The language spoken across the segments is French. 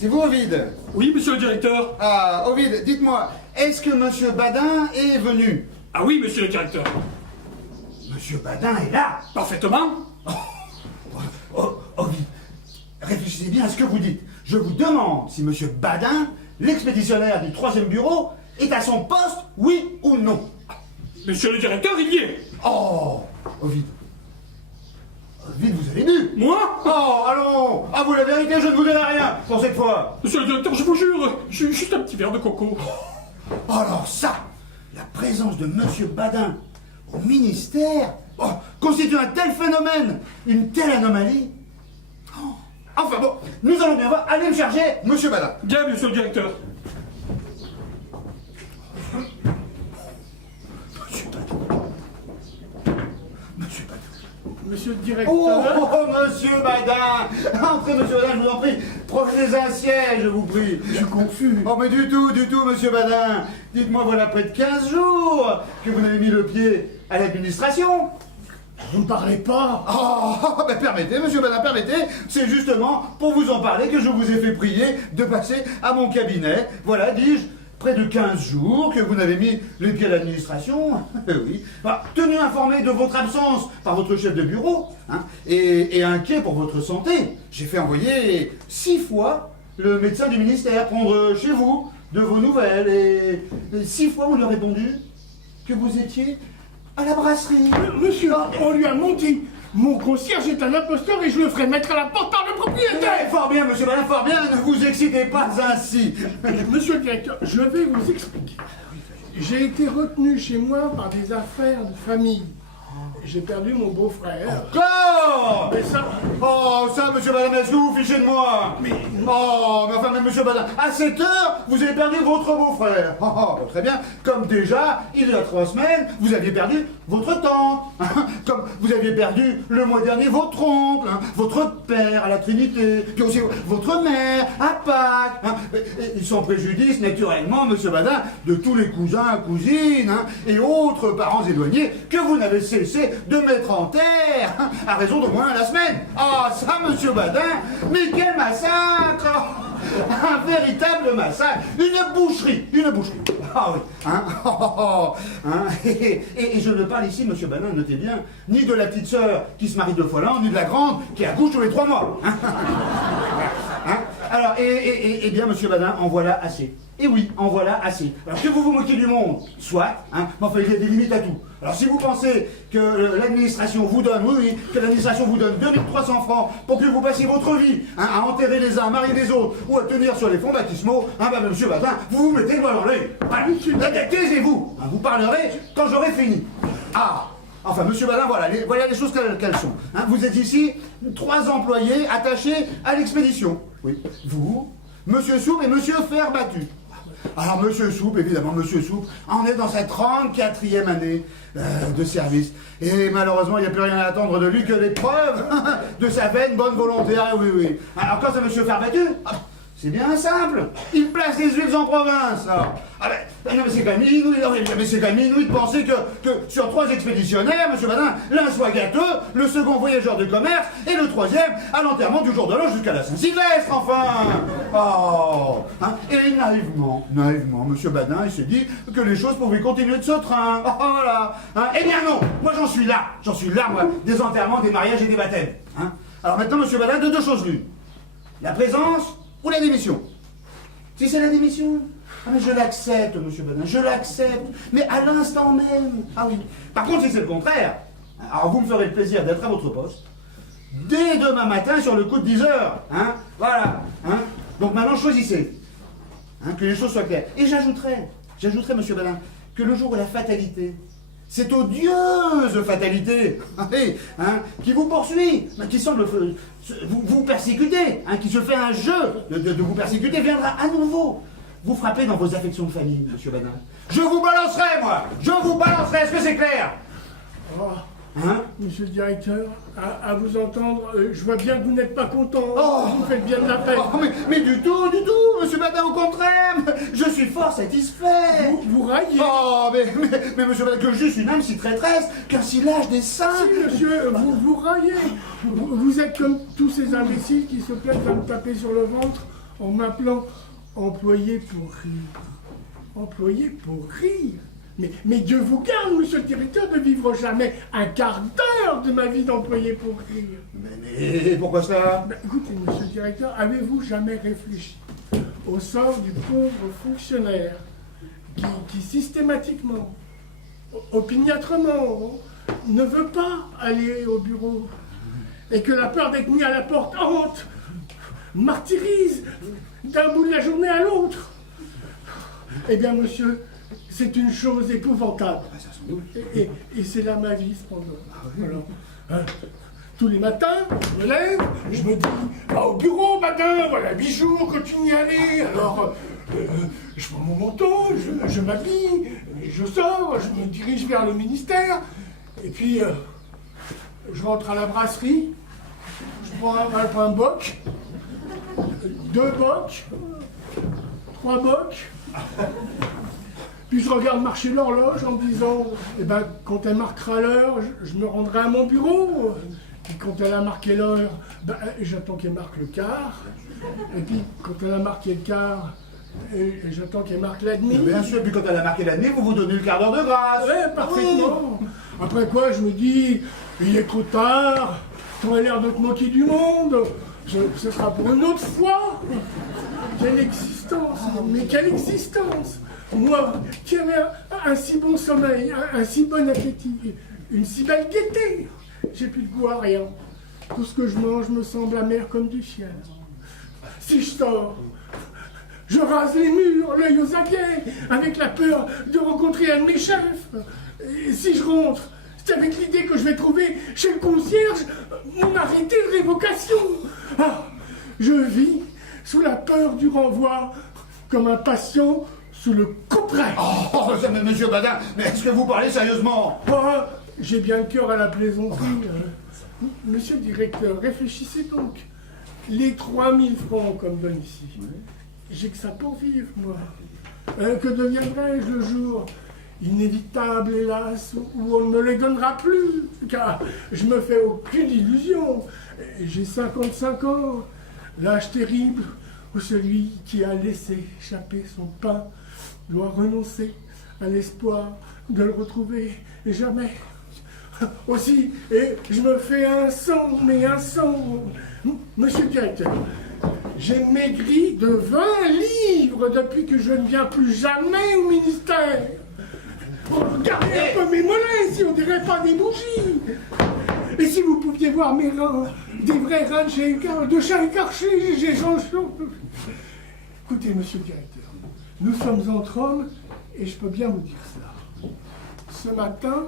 C'est vous, Ovide? Oui, monsieur le directeur. Ah, Ovide, dites-moi, est-ce que monsieur Badin est venu? Ah oui, monsieur le directeur. Monsieur Badin est là? Parfaitement. Ovide, réfléchissez bien à ce que vous dites. Je vous demande si monsieur Badin, l'expéditionnaire du 3e bureau, est à son poste, oui ou non? Monsieur le directeur, il y est. Oh, Ovide. Ovide, vous avez bu? Moi? Oh, allons! À vous la vérité, je ne vous dirai rien pour cette fois. Monsieur le directeur, je vous jure, j'ai juste un petit verre de coco. Alors ça, la présence de monsieur Badin au ministère constitue un tel phénomène, une telle anomalie. Oh, enfin bon, nous allons bien voir. Allez me charger monsieur Badin. Bien, monsieur le directeur. Monsieur Badin. Monsieur Badin. Monsieur le directeur. Monsieur Badin. Entrez, monsieur Badin, je vous en prie. Prenez un siège, je vous prie. Je suis confus. Oh, mais du tout, monsieur Badin. Dites-moi, voilà près de 15 jours que vous n'avez mis le pied à l'administration. Vous ne parlez pas. Oh, ben permettez, monsieur Badin, permettez. C'est justement pour vous en parler que je vous ai fait prier de passer à mon cabinet. Voilà, dis-je, près de 15 jours que vous n'avez mis les pieds à l'administration. Oui. Enfin, tenu informé de votre absence par votre chef de bureau, hein, et inquiet pour votre santé, j'ai fait envoyer 6 fois le médecin du ministère prendre chez vous de vos nouvelles. Et 6 fois on lui a répondu que vous étiez à la brasserie. Monsieur, on lui a menti. Mon concierge est un imposteur et je le ferai mettre à la porte par le propriétaire. Fort bien, monsieur Badin, fort bien, ne vous excitez pas ainsi. Monsieur le directeur, je vais vous expliquer. J'ai été retenu chez moi par des affaires de famille. J'ai perdu mon beau-frère. Encore. Mais ça, Oh, ça, monsieur Badin, est-ce que vous vous fichez de moi? Oh, mais enfin, mais monsieur Badin, à cette heure, vous avez perdu votre beau-frère. Oh, très bien. Comme déjà, il y a 3 semaines, vous aviez perdu votre tante. Comme vous aviez perdu le mois dernier votre oncle, hein, votre père à la Trinité, puis aussi votre mère à Pâques. Hein. Et sans préjudice, naturellement, monsieur Badin, de tous les cousins, cousines, hein, et autres parents éloignés que vous n'avez cessé de mettre en terre, hein, à raison d'au moins la semaine. Ah, ça, monsieur Badin, mais quel massacre! Un véritable massacre, une boucherie. Ah oui, hein, hein. Et je ne parle ici, monsieur Badin, notez bien, ni de la petite sœur qui se marie 2 fois l'an, ni de la grande qui accouche tous les 3 mois. Hein. Hein. Alors, et bien, monsieur Badin, en voilà assez. Et oui, en voilà assez. Alors que vous vous moquez du monde, soit, hein, mais enfin, il y a des limites à tout. Alors si vous pensez que l'administration vous donne, oui, que l'administration vous donne 2300 francs pour que vous passiez votre vie, hein, à enterrer les uns, à marier les autres, ou à tenir sur les fonds baptismaux, hein, ben, monsieur Badin, vous vous mettez le doigt dans l'œil. Voilà. Taisez-vous, hein, vous parlerez quand j'aurai fini. Ah, enfin, monsieur Badin, voilà les choses qu'elles sont. Hein, vous êtes ici 3 employés attachés à l'expédition. Oui, vous, monsieur Soupe et monsieur Ferbattu. Alors, monsieur Soupe, évidemment, monsieur Soupe en est dans sa 34e année de service. Et malheureusement, il n'y a plus rien à attendre de lui que les preuves de sa vaine bonne volonté. Ah oui, oui. Alors, quand c'est monsieur Ferbattu, c'est bien simple. Il place les huiles en province. Alors. Ah ben, non, mais c'est quand même inouï. Mais c'est quand même inouï de penser que sur 3 expéditionnaires, monsieur Badin, l'un soit gâteux, le second voyageur de commerce, et le 3e à l'enterrement du jour de l'an jusqu'à la Saint-Sylvestre, enfin. Oh, hein. Et naïvement, monsieur Badin, il s'est dit que les choses pouvaient continuer de ce train. Oh, voilà. Hein. Eh bien non, moi j'en suis là, moi, des enterrements, des mariages et des baptêmes. Hein. Alors maintenant, monsieur Badin, de 2 choses l'une. La présence ou la démission. Si c'est la démission, ah mais je l'accepte, monsieur Badin, je l'accepte, mais à l'instant même. Ah oui. Par contre, si c'est le contraire, alors vous me ferez le plaisir d'être à votre poste dès demain matin sur le coup de 10 heures. Hein. Voilà. Hein. Donc maintenant, choisissez. Hein, que les choses soient claires. Et j'ajouterai, monsieur Badin, que le jour où la fatalité, cette odieuse fatalité, hein, qui vous poursuit, qui semble vous persécuter, hein, qui se fait un jeu de vous persécuter, viendra à nouveau. vous frappez dans vos affections de famille, monsieur Badin. Je vous balancerai, moi. Je vous balancerai, est-ce que c'est clair? Oh, Hein? monsieur le directeur, à vous entendre, je vois bien que vous n'êtes pas content. Oh. Vous faites bien de la peine. Oh, mais du tout, monsieur Badin, au contraire. Je suis fort satisfait. Vous raillez. Oh, mais monsieur Badin, que je suis une âme si traîtresse, qu'un si lâche des saints. Si, monsieur, vous raillez. Vous êtes comme tous ces imbéciles qui se plaisent à me taper sur le ventre en m'appelant employé pour rire. Employé pour rire. Mais Dieu vous garde, monsieur le directeur, de vivre jamais un quart d'heure de ma vie d'employé pour rire. Mais pourquoi cela? Écoutez, monsieur le directeur, avez-vous jamais réfléchi au sort du pauvre fonctionnaire qui systématiquement, opiniâtrement, ne veut pas aller au bureau et que la peur d'être mis à la porte hante, martyrise d'un bout de la journée à l'autre? Eh bien, monsieur, c'est une chose épouvantable. Et c'est là ma vie, cependant. Alors, hein, tous les matins, je me lève, je me dis, va au bureau, Badin, voilà 8 jours que tu n'y allais. Alors, je prends mon manteau, je m'habille, je sors, je me dirige vers le ministère. Et puis, je rentre à la brasserie, je prends un boc, 2 bocs, 3 bocs. Puis je regarde marcher l'horloge en me disant, eh ben, quand elle marquera l'heure, je me rendrai à mon bureau. Puis quand elle a marqué l'heure, ben, j'attends qu'elle marque le quart. Et puis quand elle a marqué le quart, j'attends qu'elle marque la demi. Bien sûr, puis quand elle a marqué la demi, vous vous donnez le quart d'heure de grâce. Ouais, parfaitement. Après quoi, je me dis, il est trop tard, t'aurais l'air de te moquer du monde. Ce sera pour une autre fois. Quelle existence, mais quelle existence! Moi, qui avais un si bon sommeil, un si bon appétit, une si belle gaieté, j'ai plus de goût à rien. Tout ce que je mange me semble amer comme du ciel. Si je sors, je rase les murs, l'œil aux aguets, avec la peur de rencontrer un de mes chefs. Et si je rentre, c'est avec l'idée que je vais trouver chez le concierge mon arrêté de révocation. Ah, je vis sous la peur du renvoi, comme un patient sous le couperet. Oh, mais monsieur Badin, mais est-ce que vous parlez sérieusement? Oh, j'ai bien le cœur à la plaisanterie. Monsieur le directeur, réfléchissez donc. Les 3000 francs qu'on me donne ici, j'ai que ça pour vivre, moi. Que deviendrai-je le jour inévitable, hélas, où on ne me les donnera plus? Car je me fais aucune illusion. J'ai 55 ans, l'âge terrible où celui qui a laissé échapper son pain doit renoncer à l'espoir de le retrouver jamais. Aussi, et je me fais un sang, mais un sang. Monsieur le directeur, j'ai maigri de 20 livres depuis que je ne viens plus jamais au ministère. Regardez un peu mes mollets, si on dirait pas des bougies. Et si vous pouviez voir mes reins, des vrais reins de chat écarché, j'ai changé. Écoutez, monsieur le directeur, nous sommes entre hommes et je peux bien vous dire cela. Ce matin,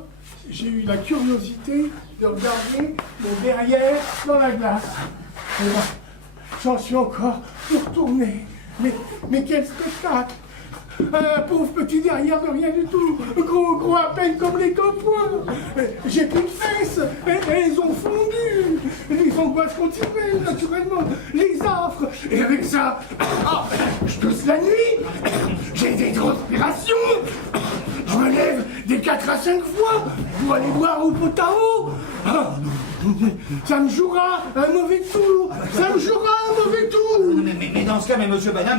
j'ai eu la curiosité de regarder mon derrière dans la glace. Et là, j'en suis encore retourné. Mais quel spectacle! Un pauvre petit derrière de rien du tout, gros à peine comme les topois. J'ai plus de fesses, elles ont fondu. Les angoisses continuent, naturellement, les affres. Et avec ça, je tousse la nuit, j'ai des transpirations. Je me lève des 4 à 5 fois pour aller boire au pot à eau. Ça me jouera un mauvais tour. Ça me jouera un mauvais tour. Mais dans ce cas, mais monsieur Badin,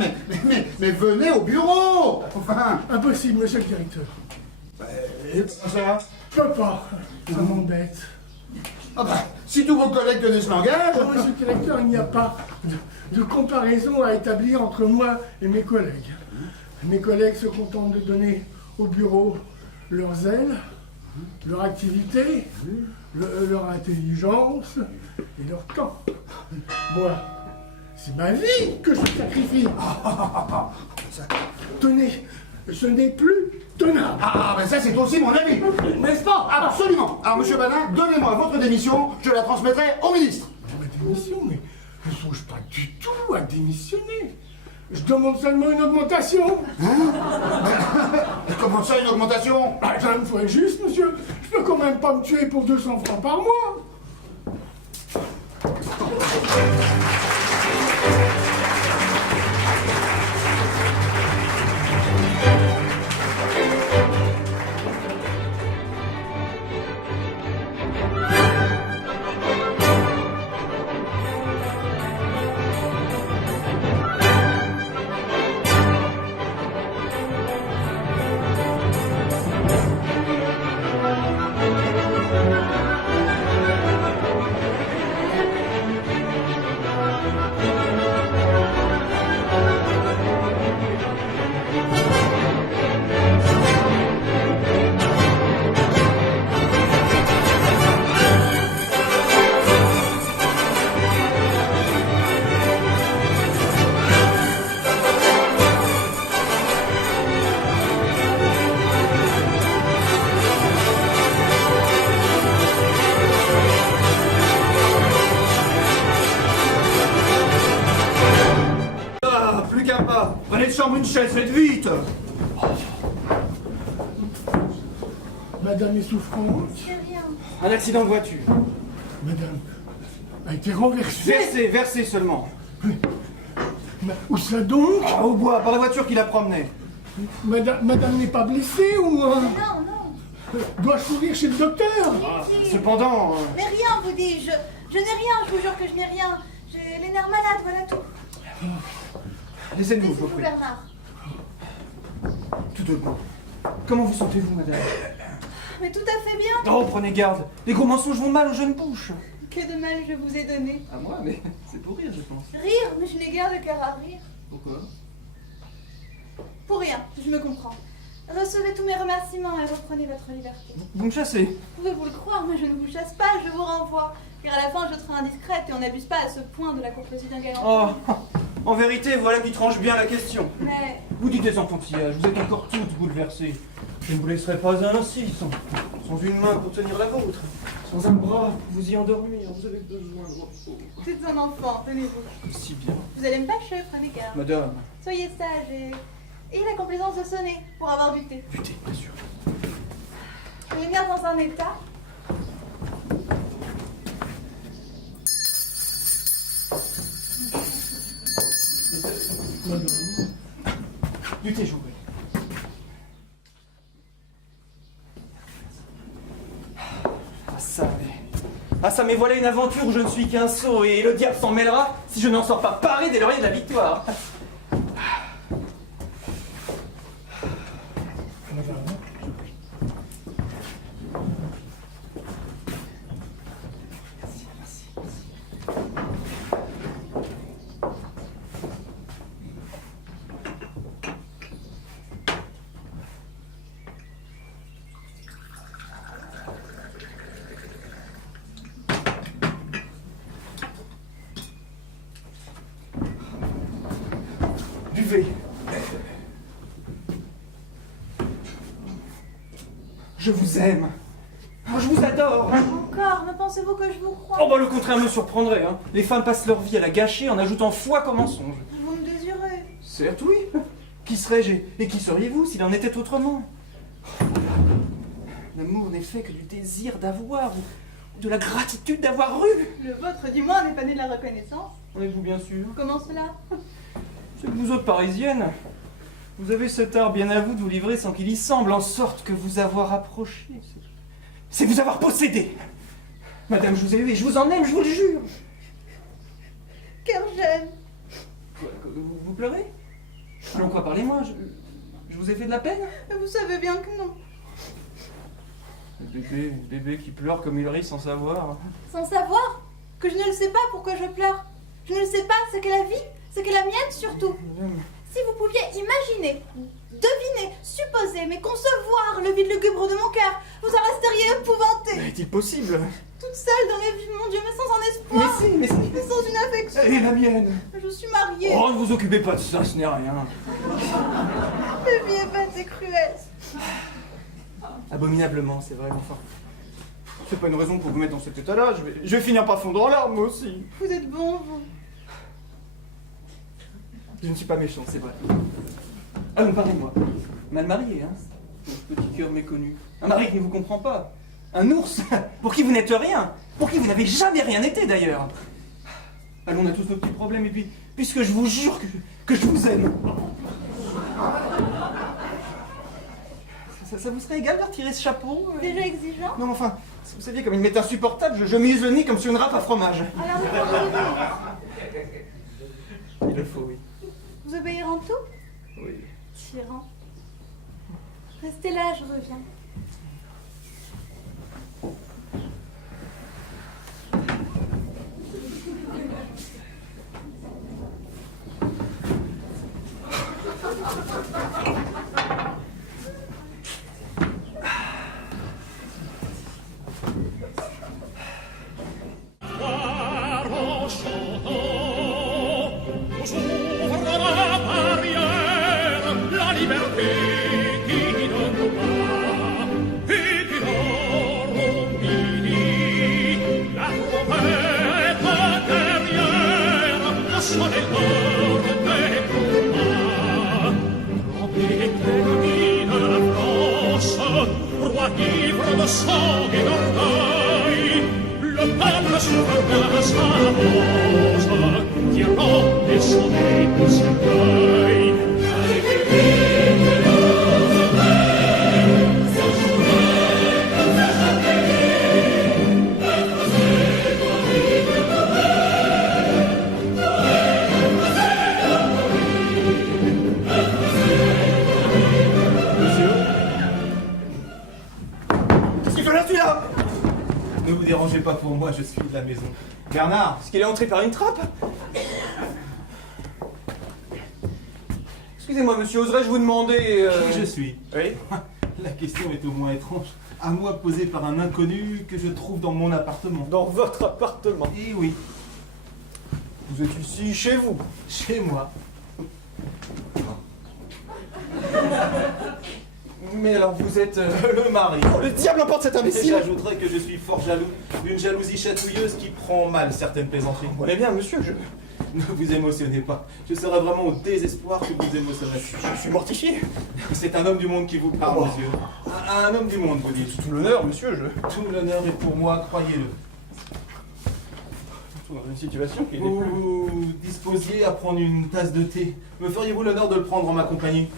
mais venez au bureau. Enfin. Impossible, monsieur le directeur. Et ça? Je peux pas. Ça m'embête. Ah bah, si tous vos collègues connaissent ce langage. Monsieur le directeur, il n'y a pas de comparaison à établir entre moi et mes collègues. Mes collègues se contentent de donner au bureau leur zèle, leur activité, leur intelligence et leur temps. Moi, c'est ma vie que je sacrifie. Tenez, ce n'est plus tenable. Ah, mais ça, c'est aussi mon avis. N'est-ce pas? Absolument. Alors, monsieur Badin, donnez-moi votre démission, je la transmettrai au ministre. Ma démission, mais je ne songe pas du tout à démissionner. Je demande seulement une augmentation. Et comment ça, une augmentation? Ah, ça me ferait juste, monsieur. Je peux quand même pas me tuer pour 200 francs par mois. Plus qu'un pas. Prenez de chambre une chaise, faites vite. Madame est souffrante. C'est rien. Un accident de voiture. Madame a été renversée. Versé seulement. Mais où ça donc? Ah, au bois, par la voiture qui la promenait. Madame n'est pas blessée ou... Non, non. Dois-je courir chez le docteur? Inutile. Cependant, Mais rien, vous dis-je. Je n'ai rien, je vous jure que je n'ai rien. J'ai les nerfs malades, voilà tout. laissez-nous, je vous Laissez-vous, prie. Bernard. Tout de même. Comment vous sentez-vous, madame? Mais tout à fait bien. Oh, prenez garde. Les gros mensonges vont mal aux jeunes bouches. Que de mal je vous ai donné. À moi, mais c'est pour rire, je pense. Rire, mais je n'ai guère de cœur à rire. Pourquoi? Pour rien, je me comprends. Recevez tous mes remerciements et reprenez votre liberté. Vous me chassez. Pouvez-vous le croire, mais je ne vous chasse pas, je vous renvoie. Car à la fin, je serai indiscrète et on n'abuse pas à ce point de la courtoisie d'un galant. Oh, en vérité, voilà qui tranche bien la question. Mais Vous dites des enfantillages, vous êtes encore toutes bouleversées. Je ne vous laisserai pas ainsi, sans une main pour tenir la vôtre, sans un bras pour vous y endormir. Vous avez besoin de repos. c'est un enfant, tenez-vous. Si bien. Vous allez me fâcher, prenez garde. Madame. Soyez sage et ayez la complaisance de sonner pour avoir du thé. Du thé, bien sûr. Je vais venir dans un état. Madame. Du thé, je vous prie. Ah ça, mais voilà une aventure où je ne suis qu'un sot et le diable s'en mêlera si je n'en sors pas paré des lauriers de la victoire. Buvez. Je vous aime. Oh, je vous adore. Encore, me pensez-vous que je vous crois? Oh bah le contraire me surprendrait. Hein. Les femmes passent leur vie à la gâcher en ajoutant foi comme mensonge. Vous me désirez. Certes oui. Qui serais-je et qui seriez-vous s'il en était autrement? L'amour n'est fait que du désir d'avoir ou de la gratitude d'avoir eu. Le vôtre, du moins, n'est pas né de la reconnaissance. En êtes-vous bien sûr? Comment cela? C'est que vous autres parisiennes, vous avez cet art bien à vous de vous livrer sans qu'il y semble, en sorte que vous avoir approché. C'est vous avoir possédé. Madame, je vous ai eu et je vous en aime, je vous le jure. Car j'aime. Quoi, vous pleurez? Non, quoi, parlez-moi, je vous ai fait de la peine? Mais vous savez bien que non. Le bébé qui pleure comme il rit sans savoir. Sans savoir que je ne le sais pas pourquoi je pleure. Je ne le sais pas ce qu'est la vie, ce qu'est la mienne surtout. Madame, Si vous pouviez imaginer, deviner, supposer, mais concevoir le vide lugubre de mon cœur, vous en resteriez épouvanté. est-il possible? Toute seule dans la vie, mon Dieu, mais sans un espoir. Mais si. Mais sans une affection. Et la mienne? Je suis mariée. Oh, ne vous occupez pas de ça, ce n'est rien. La vie est bête et cruelle. Abominablement, c'est vrai, mais enfin. C'est pas une raison pour vous mettre dans cet état-là. Je vais finir par fondre en larmes, moi aussi. Vous êtes bon, vous. Je ne suis pas méchant, c'est vrai. Allons, parlez-moi. Mal marié, hein, mon petit cœur méconnu. Un mari qui ne vous comprend pas. Un ours, pour qui vous n'êtes rien. Pour qui vous n'avez jamais rien été, d'ailleurs. Allons, on a tous nos petits problèmes, et puis, puisque je vous jure que je vous aime. Ça vous serait égal de retirer ce chapeau Déjà exigeant? Non, mais enfin, si vous saviez comme il m'est insupportable, je mise le nez comme sur une râpe à fromage. Alors vous Il le faut, oui. vous obéir en tout? Oui. Tyran. Restez là, je reviens. Ne vous dérangez pas pour moi, je suis de la maison. Bernard, est-ce qu'il est entré par une trappe? Excusez-moi, monsieur, oserais-je vous demander... Qui je suis? Oui. La question est au moins étrange. À moi posée par un inconnu que je trouve dans mon appartement. Dans votre appartement? Eh oui, Vous êtes ici, chez vous? chez moi. Mais alors vous êtes... Le mari. Oh, le diable emporte cet Et imbécile! j'ajouterais que je suis fort jaloux d'une jalousie chatouilleuse qui prend mal certaines plaisanteries. Comprenez bien, monsieur, je Ne vous émotionnez pas. Je serais vraiment au désespoir que vous émotionnez. suis mortifié. C'est un homme du monde qui vous parle, monsieur. Un homme du monde, vous dites. Tout l'honneur, monsieur, Tout l'honneur est pour moi, croyez-le. Dans une situation qui est... Vous disposiez à prendre une tasse de thé. Me feriez-vous l'honneur de le prendre en ma compagnie?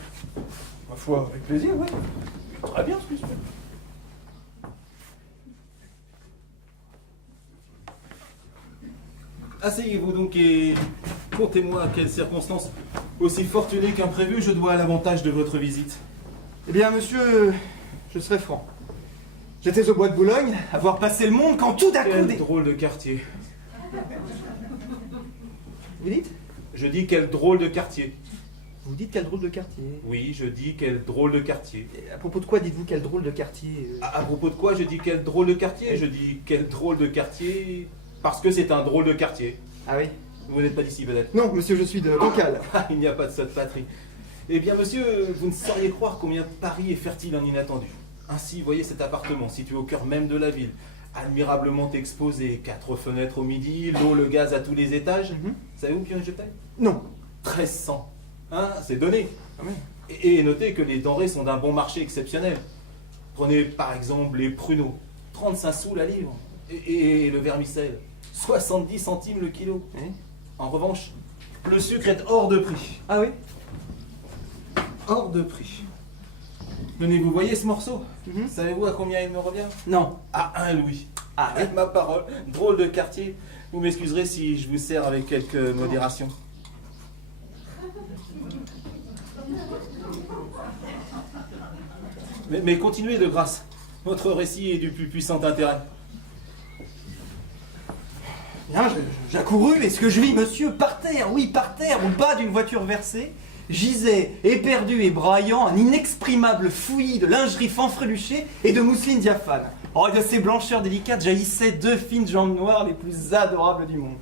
Ma foi, avec plaisir, oui. Très bien, ce monsieur. Asseyez-vous donc et contez-moi à quelles circonstances aussi fortunées qu'imprévues je dois l'avantage de votre visite. Eh bien, monsieur, je serai franc. J'étais au bois de Boulogne, à voir passer le monde, quand tout d'un coup... Quel drôle de quartier. Vous dites? Je dis quel drôle de quartier. Vous dites quel drôle de quartier. Oui, je dis quel drôle de quartier. Et à propos de quoi dites-vous quel drôle de quartier À propos de quoi je dis quel drôle de quartier? Je dis quel drôle de quartier parce que c'est un drôle de quartier. Ah oui? Vous n'êtes pas d'ici peut-être? Non, monsieur, je suis de Cancale. Ah, il n'y a pas de sotte patrie. Eh bien, monsieur, vous ne sauriez croire combien Paris est fertile en inattendus. Ainsi, voyez cet appartement situé au cœur même de la ville, admirablement exposé, 4 fenêtres au midi, l'eau, le gaz à tous les étages. Savez-vous combien je paye? Non. 1300. Hein, c'est donné. Ah oui. Et notez que les denrées sont d'un bon marché exceptionnel. Prenez par exemple les pruneaux, 35 sous la livre. Et le vermicelle, 70 centimes le kilo. Oui. En revanche, le sucre est hors de prix. Ah oui? Hors de prix. Tenez, vous voyez ce morceau? Mhm. Savez-vous à combien il me revient? Non. À 1 louis. Ah oui? Avec ma parole, drôle de quartier. Vous m'excuserez si je vous sers avec quelque modération. Mais continuez de grâce. Votre récit est du plus puissant intérêt. Bien, j'accourus, et ce que je vis, monsieur, par terre, oui, par terre, au bas d'une voiture versée, gisait, éperdu et braillant, un inexprimable fouillis de lingerie fanfreluchée et de mousseline diaphane. Oh, et de ces blancheurs délicates jaillissaient 2 fines jambes noires les plus adorables du monde.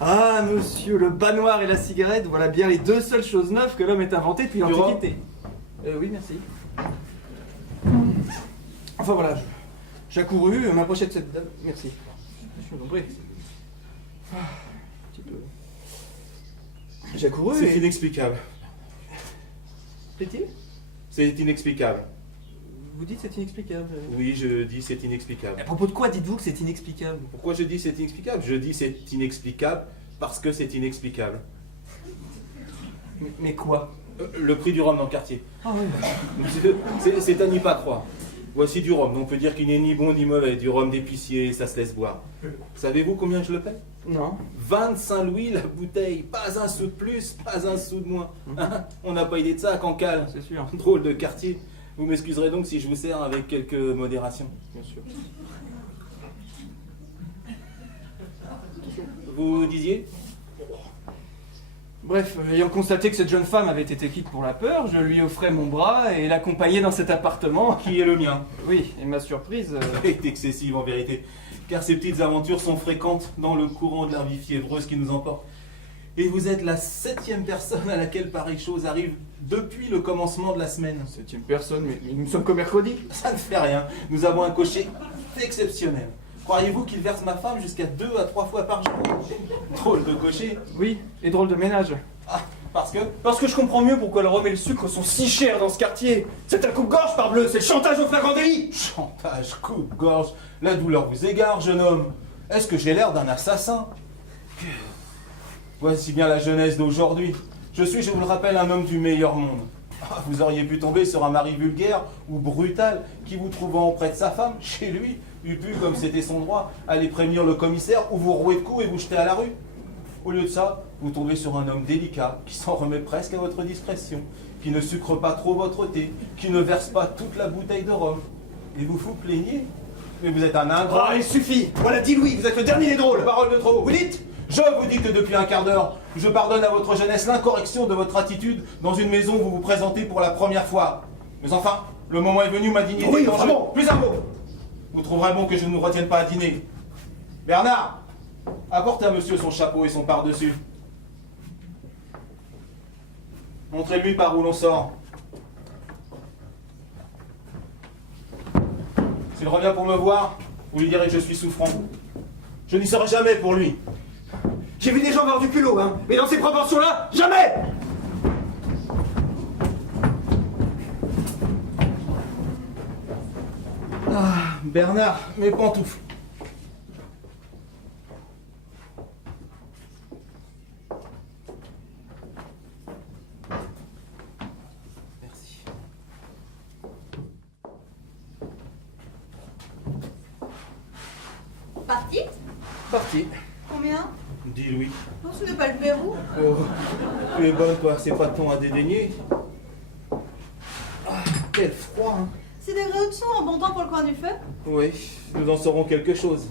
Ah, monsieur, le bas noir et la cigarette, voilà bien les 2 seules choses neuves que l'homme ait inventées depuis Durand. l'Antiquité. Oui, merci. Enfin voilà, j'accourus, m'approchai de cette dame. Merci. Je suis nombré. Un petit peu. J'ai couru C'est et... inexplicable. Plaît-il? C'est inexplicable. Vous dites c'est inexplicable. Oui, je dis c'est inexplicable. À propos de quoi dites-vous que c'est inexplicable? Pourquoi je dis c'est inexplicable? Je dis c'est inexplicable parce que c'est inexplicable. Mais quoi? Le prix du rhum dans le quartier. Ah oui. C'est à n'y pas croire. Voici du rhum, on peut dire qu'il n'est ni bon ni mauvais, du rhum d'épicier, ça se laisse boire. Savez-vous combien je le paie? Non. 25 louis la bouteille, pas un sou de plus, pas un sou de moins. Hein? On n'a pas idée de ça à Cancale. C'est sûr. Drôle de quartier. Vous m'excuserez donc si je vous sers avec quelques modération. Bien sûr. Vous disiez? Bref, ayant constaté que cette jeune femme avait été quitte pour la peur, je lui offrais mon bras et l'accompagnai dans cet appartement. Qui est le mien? Oui, et ma surprise... Est excessive en vérité, car ces petites aventures sont fréquentes dans le courant de la vie fiévreuse qui nous emporte. Et vous êtes la 7e personne à laquelle pareille chose arrive depuis le commencement de la semaine. 7e personne, mais nous ne sommes qu'au mercredi. Ça ne fait rien, nous avons un cocher exceptionnel. Croyez-vous qu'il verse ma femme jusqu'à 2 à 3 fois par jour? Drôle de cocher. Oui, et drôle de ménage. Ah, parce que? Parce que je comprends mieux pourquoi le rhum et le sucre sont si chers dans ce quartier. C'est un coupe-gorge, parbleu, c'est le chantage au flagrant délit. Chantage, coupe-gorge, la douleur vous égare, jeune homme. Est-ce que j'ai l'air d'un assassin? Voici bien la jeunesse d'aujourd'hui. Je suis, je vous le rappelle, un homme du meilleur monde. Ah, vous auriez pu tomber sur un mari vulgaire ou brutal qui, vous trouvant auprès de sa femme, chez lui, eût pu, comme c'était son droit, aller prévenir le commissaire ou vous rouer de coups et vous jeter à la rue. Au lieu de ça, vous tombez sur un homme délicat qui s'en remet presque à votre discrétion, qui ne sucre pas trop votre thé, qui ne verse pas toute la bouteille de rhum. Et vous vous plaignez? Mais vous êtes un ingrat. Ah, il suffit. Voilà 10 louis, vous êtes le dernier des drôles. Parole de trop. Vous dites? Je vous dis que depuis un quart d'heure, je pardonne à votre jeunesse l'incorrection de votre attitude dans une maison où vous vous présentez pour la première fois. Mais enfin, le moment est venu, ma dignité. Oui, en jeu. bon. Plus un mot. Vous trouverez bon que je ne nous retienne pas à dîner. Bernard, apportez à monsieur son chapeau et son par-dessus. Montrez-lui par où l'on sort. S'il revient pour me voir, vous lui direz que je suis souffrant. Je n'y serai jamais pour lui. J'ai vu des gens avoir du culot, hein, mais dans ces proportions-là, jamais. Ah, Bernard, mes pantoufles. Merci. Parti? Parti. Combien? 10 louis. Non, ce n'est pas le verrou. Oh, tu es bonne, toi, c'est pas de ton à dédaigner. Ah, quel froid, hein. C'est des gros dessous en bon temps pour le coin du feu. Oui, nous en saurons quelque chose.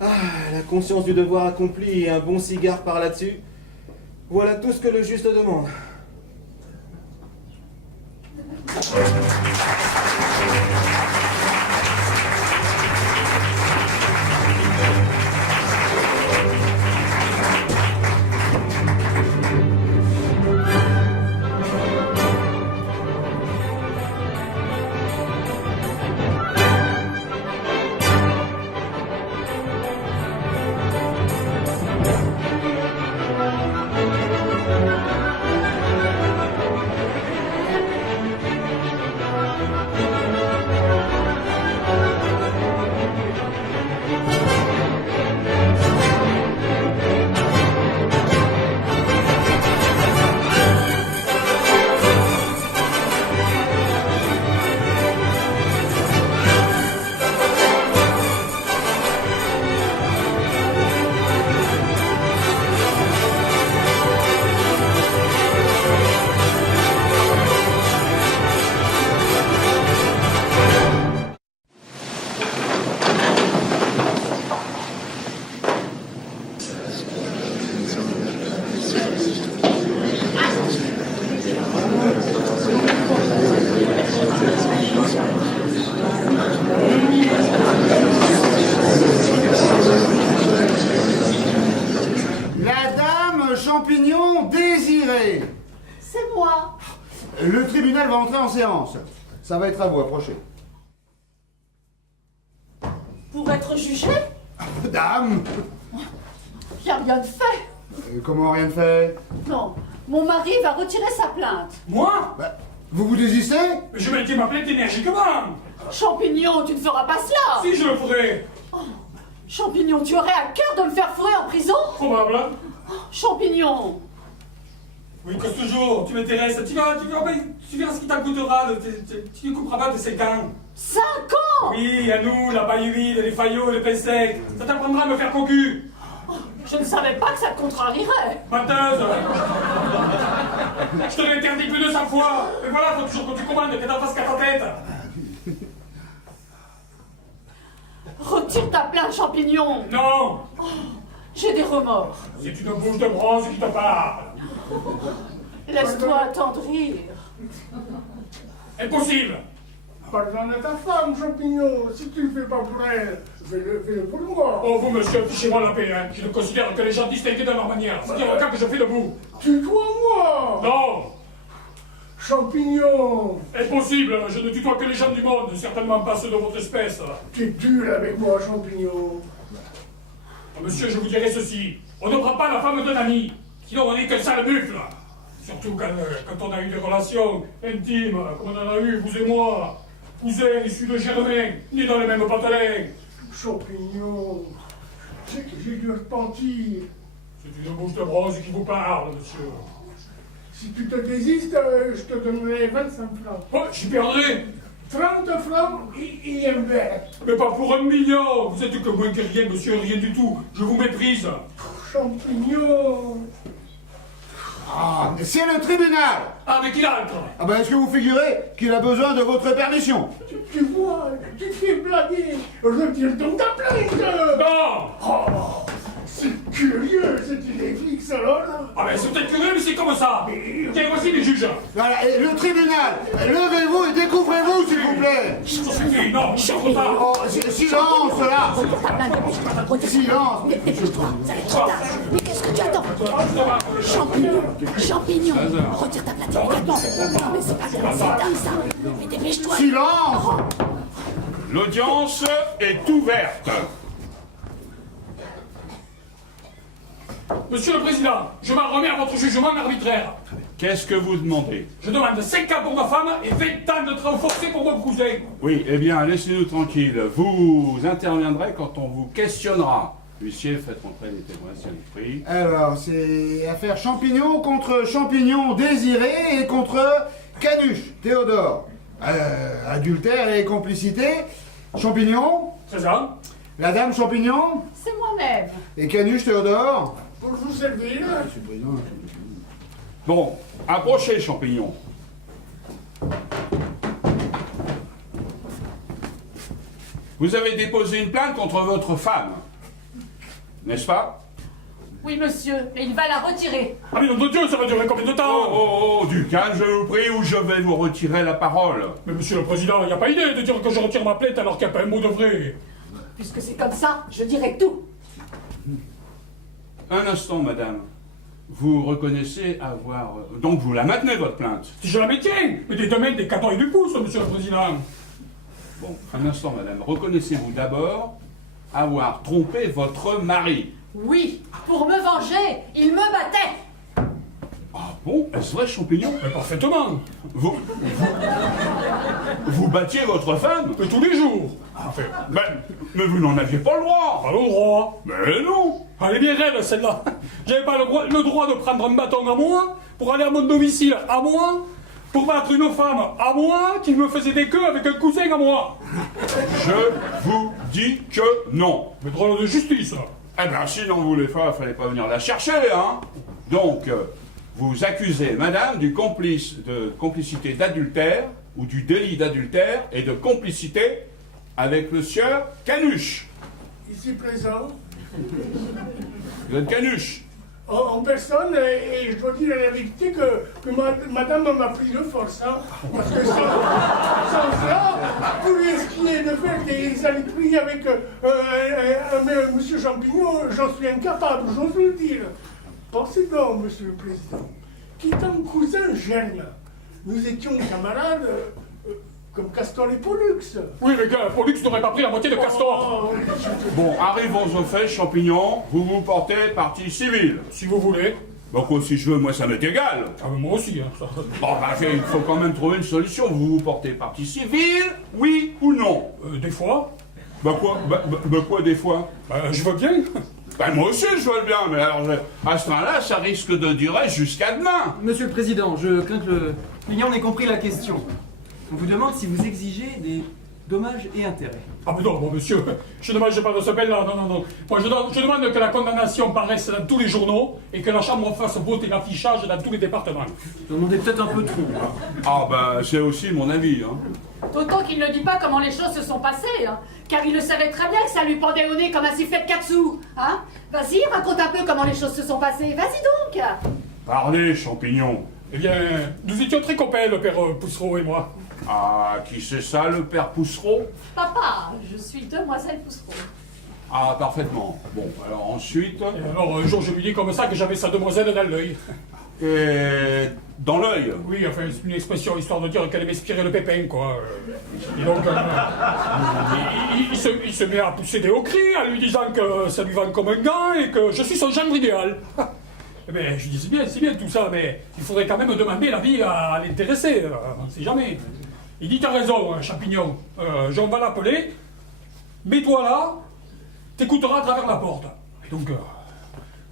Ah, la conscience du devoir accompli et un bon cigare par là-dessus. Voilà tout ce que le juste demande. champignon désiré. C'est moi. Le tribunal va entrer en séance. Ça va être à vous, approchez. Pour être jugé? Dame, J'ai rien fait. Comment rien ne fait? Non, mon mari va retirer sa plainte. Moi? Bah, vous vous désistez? Je vais été ma plainte énergiquement. Champignon, tu ne feras pas cela. Si je le ferai. Champignon, tu aurais à cœur de me faire fourrer en prison? Probable. Champignon. Oui, cause toujours, tu m'intéresses. Tu verras ce qui t'en coûtera. Tu ne couperas pas de 5 ans. 5 ans? Oui, à nous, la paille humide, les faillots, les pains secs. Ça t'apprendra à me faire cocu. Je ne savais pas que ça te contrarierait. Menteuse. Je te l'ai interdit plus de 100 fois. Et voilà, faut toujours que tu commandes, que t'en fasses qu'à ta tête. Retire ta plainte, Champignon. Non. J'ai des remords. C'est une bouche de bronze qui te parle. Laisse-toi attendrir. Impossible. Pardonne à ta femme, Champignon. Si tu le fais pas pour elle, fais-le pour moi. Oh, vous, monsieur, fichez-moi la paix, hein. Je ne considère que les gens distingués de leur manière. C'est-à-dire au cas que je fais debout. Tutoie-moi. Non. Champignon. Impossible. Je ne tutoie que les gens du monde, certainement pas ceux de votre espèce. T'es dur avec moi, Champignon. Oh, monsieur, je vous dirai ceci. On ne prend pas la femme d'un ami. Sinon, on n'est que sale buffle. Surtout quand on a eu des relations intimes, comme on en a eu, vous et moi. Cousins issus de Germain, nés dans le même patelin. Champignon. C'est que j'ai dû repentir. C'est une bouche de bronze qui vous parle, monsieur. Si tu te désistes, je te donnerai 25 francs. Oh, j'y perdrai. 30 francs et un verre. Mais pas pour 1 million. Vous êtes que moins que rien, monsieur, rien du tout. Je vous méprise. Champignon. Ah, c'est le tribunal! Ah, mais qu'il entre. Ah ben, est-ce que vous figurez qu'il a besoin de votre permission? Tu vois, tu te fais blaguer. Retire donc ta plainte. Non. Oh, c'est curieux, cette idée fixe alors. Ah, mais c'est peut-être curieux, mais c'est comme ça. Tiens, voici les juges. Voilà, et le tribunal! Levez-vous et découvrez-vous, s'il vous plaît! Ça suffit. Non, je ne pas. Oh, silence, là! Silence! Mais qu'est-ce que tu attends? Champignon, retire ta plainte immédiatement. Non, mais c'est pas dingue ça. Mais dépêche-toi. Silence! L'audience est ouverte. Monsieur le Président, je m'en remets à votre jugement arbitraire. Qu'est-ce que vous demandez? Je demande 5 ans pour ma femme et 20 ans de travaux forcés pour mon cousin. Oui, eh bien, laissez-nous tranquilles. Vous interviendrez quand on vous questionnera. Huissier, faites rentrer les témoins, s'il vous plaît. Alors, c'est affaire Champignon contre Champignon Désiré et contre Canuche, Théodore. Adultère et complicité. Champignon, 16 ans. la dame Champignon C'est moi-même. et Canuche, Théodore. Pour vous servir. Bon, approchez, Champignon. Vous avez déposé une plainte contre votre femme, n'est-ce pas? Oui, monsieur, mais il va la retirer. Ah, mais nom de Dieu, ça va durer combien de temps? Oh, du calme, je vous prie, ou je vais vous retirer la parole. Mais monsieur le Président, il n'y a pas idée de dire que je retire ma plainte alors qu'il n'y a pas un mot de vrai. Puisque c'est comme ça, je dirai tout. Un instant, madame. Vous reconnaissez avoir... Donc vous la maintenez, votre plainte? Si je la maintiens, mais des 2 mètres, des 14 et du pouce, monsieur le Président. Bon, un instant, madame. Reconnaissez-vous d'abord avoir trompé votre mari? Oui, pour me venger, il me battait. Ah bon? Est-ce vrai, Champignon? Mais parfaitement. Vous battiez votre femme? Mais tous les jours. Enfin, Mais vous n'en aviez pas le droit! pas le droit. Mais non! Elle est bien raide, celle-là. J'avais pas le droit de prendre un bâton à moi, pour aller à mon domicile à moi, pour battre une femme à moi, qui me faisait des queues avec un cousin à moi. Je vous dis que non! Mais drôle de justice. Eh bien, sinon vous les faire, fallait pas venir la chercher, hein? Donc, vous accusez madame de complicité d'adultère, ou du délit d'adultère, et de complicité avec le sieur Canuche. Ici présent. Vous êtes Canuche? En personne, et je dois dire la vérité que madame m'a pris de force, hein, parce que sans ça, pour risquer de faire des alipris avec monsieur Champignon, j'en suis incapable, j'ose le dire. Pensez donc, monsieur le Président, qu'étant cousin germain, nous étions camarades Comme Castor et Pollux. Oui, mais gars, Pollux n'aurait pas pris la moitié de Castor. Oh, Bon, arrivons au fait, Champignon. Vous vous portez partie civile. Si vous voulez. Donc, si je veux, moi, ça m'est égal. Ah, mais moi aussi, hein. Ça. Bon, bah, il faut quand même trouver une solution. Vous vous portez partie civile, oui ou non? Des fois. Bah quoi des fois? Je veux bien. Bah moi aussi je veux bien, mais alors à ce temps-là, ça risque de durer jusqu'à demain. Monsieur le Président, je crains que le client n'ait compris la question. On vous demande si vous exigez des dommages et intérêts. Ah mais non, bon monsieur, je ne demande pas de ce appel-là, non. Moi je demande que la condamnation paraisse dans tous les journaux et que la Chambre fasse voter l'affichage dans tous les départements. Vous demandez peut-être un peu trop. Hein. Ah bah c'est aussi mon avis, hein. D'autant qu'il ne dit pas comment les choses se sont passées, hein, car il le savait très bien que ça lui pendait au nez comme un sifflet de katsu, hein. Vas-y, raconte un peu comment les choses se sont passées, vas-y donc. Parlez, Champignon. Eh bien, nous étions très copains, le père Poussereau et moi. Ah, qui c'est ça, le père Poussereau? Papa, je suis demoiselle Poussereau. Ah, parfaitement. Bon, alors ensuite... Et alors, un jour, je lui dis comme ça que j'avais sa demoiselle dans l'œil. Et... dans l'œil? Oui, enfin, c'est une expression histoire de dire qu'elle m'inspirait le pépin, quoi. Et donc, il se met à pousser des hauts cris en lui disant que ça lui va comme un gant et que je suis son gendre idéal. Eh bien, je dis, c'est bien tout ça, mais il faudrait quand même demander l'avis à l'intéressé, on ne sait jamais. Il dit, t'as raison, Champignon, on va l'appeler, mets-toi là, t'écouteras à travers la porte. Et donc,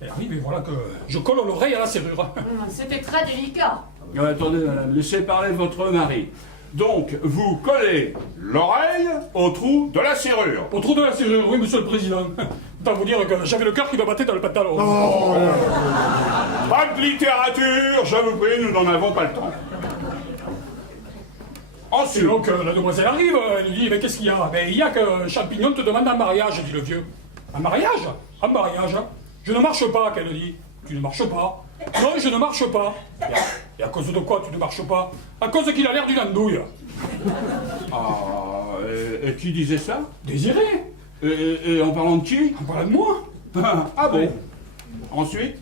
elle arrive et voilà que je colle l'oreille à la serrure. C'était très délicat. Attendez, madame, laissez parler votre mari. Donc, vous collez l'oreille au trou de la serrure. Au trou de la serrure, oui, monsieur le président. Autant vous dire que j'avais le cœur qui me battait dans le pantalon. Oh, Pas de littérature, je vous prie, nous n'en avons pas le temps. Et Ensuite, donc, la demoiselle arrive, elle lui dit, mais qu'est-ce qu'il y a? Ben, il y a que Champignon te demande un mariage, dit le vieux. Un mariage? Un mariage? Je ne marche pas, qu'elle dit. Tu ne marches pas? Non, je ne marche pas. Et à cause de quoi tu ne marches pas? À cause qu'il a l'air d'une andouille. ah, et qui disait ça? Désiré? Et en parlant de qui? En parlant de moi? Ah bon? Ensuite?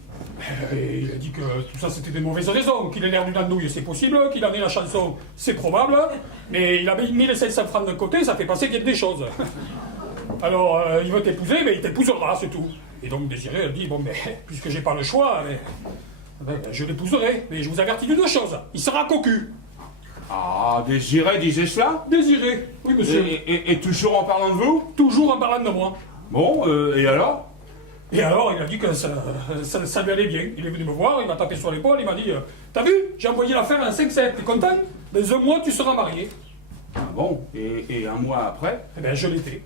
Et il a dit que tout ça c'était des mauvaises raisons, qu'il ait l'air d'une andouille, c'est possible, qu'il en ait la chanson, c'est probable, mais il a mis les 700 francs de côté, ça fait passer qu'il y a des choses. Alors, il veut t'épouser, mais il t'épousera, c'est tout. Et donc Désiré, elle dit, bon, mais puisque j'ai pas le choix, je l'épouserai, mais je vous avertis de deux choses, il sera cocu. Ah, Désiré disait cela? Désiré, oui monsieur. Et toujours en parlant de vous? Toujours en parlant de moi. Bon, et alors? Et alors, il a dit que ça lui allait bien. Il est venu me voir, il m'a tapé sur l'épaule, il m'a dit, t'as vu, j'ai envoyé l'affaire à 5-7, t'es content? Dans un mois, tu seras marié. Ah bon, et un mois après? Eh bien, je l'étais.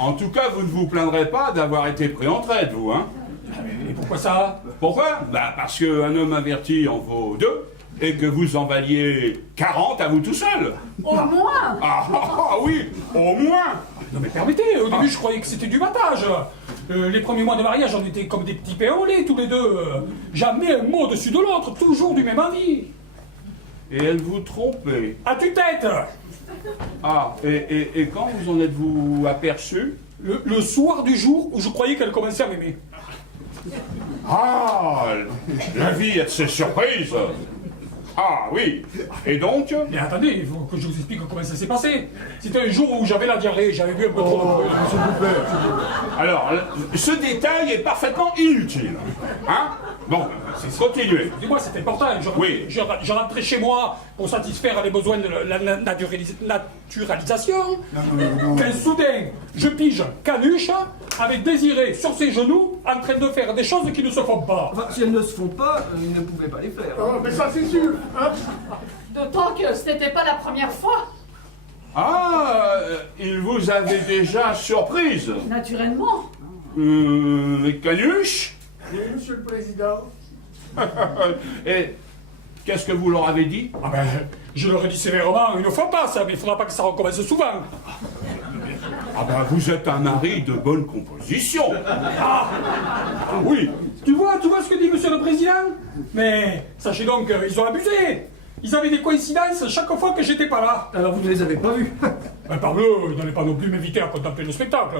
En tout cas, vous ne vous plaindrez pas d'avoir été pris en traite, vous, hein? Et pourquoi ça? Pourquoi? Bah parce qu'un homme averti en vaut deux, et que vous en valiez 40 à vous tout seul. Au moins. Ah oui, au moins. Non mais permettez, au début je croyais que c'était du battage. Les premiers mois de mariage, on était comme des petits pains au lait tous les deux. Jamais un mot au-dessus de l'autre, toujours du même avis. Et elle vous trompait. À tue-tête. Ah, et quand vous en êtes-vous aperçu? Le soir du jour où je croyais qu'elle commençait à m'aimer. Ah, la vie a de ses surprises. Ah oui, et donc? Mais attendez, il faut que je vous explique comment ça s'est passé. C'était un jour où j'avais la diarrhée, j'avais bu un peu trop de... s'il vous plaît. Alors, ce détail est parfaitement inutile. Hein? Bon, continuez. Dis-moi, c'était important. Oui. Je rentrais chez moi pour satisfaire les besoins de la naturalisation. Non. Quand soudain, je pige Canuche avec Désiré sur ses genoux en train de faire des choses qui ne se font pas. Enfin, si elles ne se font pas, ils ne pouvaient pas les faire. Oh, mais ça c'est sûr, hein. D'autant que ce n'était pas la première fois. Ah, il vous avait déjà surprise. Naturellement. Les canuches? Oui, monsieur le président. Et qu'est-ce que vous leur avez dit? Ah ben, je leur ai dit sévèrement, une fois pas ça, mais il faudra pas que ça recommence souvent. Ah ben, vous êtes un mari de bonne composition. Ah oui. Tu vois ce que dit monsieur le président? Mais sachez donc qu'ils ont abusé. Ils avaient des coïncidences chaque fois que j'étais pas là. Alors vous ne les avez pas vus. Ben parbleu, ils n'allaient pas non plus m'inviter à contempler le spectacle.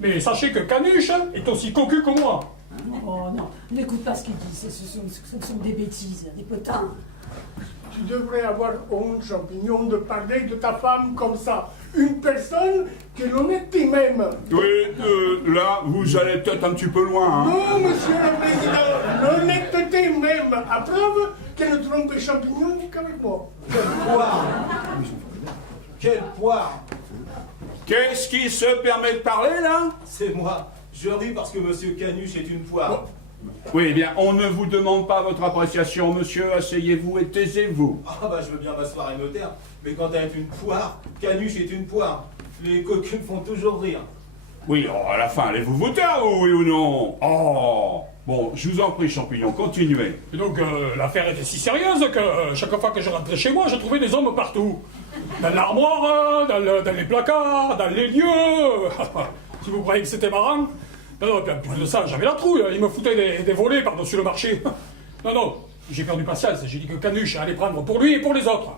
Mais sachez que Canuche est aussi cocu que moi. Oh non, n'écoute pas ce qu'il dit, ce sont des bêtises, des potins. Tu devrais avoir honte, Champignon, de parler de ta femme comme ça. Une personne qui est l'honnêteté même. Oui, là, vous allez peut-être un petit peu loin, hein. Non, monsieur le président, l'honnêteté même. À preuve qu'elle ne trompait Champignon qu'avec moi. Quelle poire! Quelle poire! Qu'est-ce qui se permet de parler, là? C'est moi. Je ris parce que monsieur Canuche est une poire. Oui, eh bien, on ne vous demande pas votre appréciation, monsieur. Asseyez-vous et taisez-vous. Ah bah je veux bien m'asseoir et me taire, mais quand elle est une poire, Canuche est une poire. Les coquins me font toujours rire. Oui, oh, à la fin, allez-vous vous taire, oui ou non? Oh! Bon, je vous en prie, Champignon, continuez. Et donc, l'affaire était si sérieuse que chaque fois que je rentrais chez moi, je trouvais des hommes partout. Dans l'armoire, dans les placards, dans les lieux. Si vous croyez que c'était marrant. Non, puis en plus de ça, j'avais la trouille. Il me foutait des volets par-dessus le marché. Non, j'ai perdu patience. J'ai dit que Canuche allait prendre pour lui et pour les autres.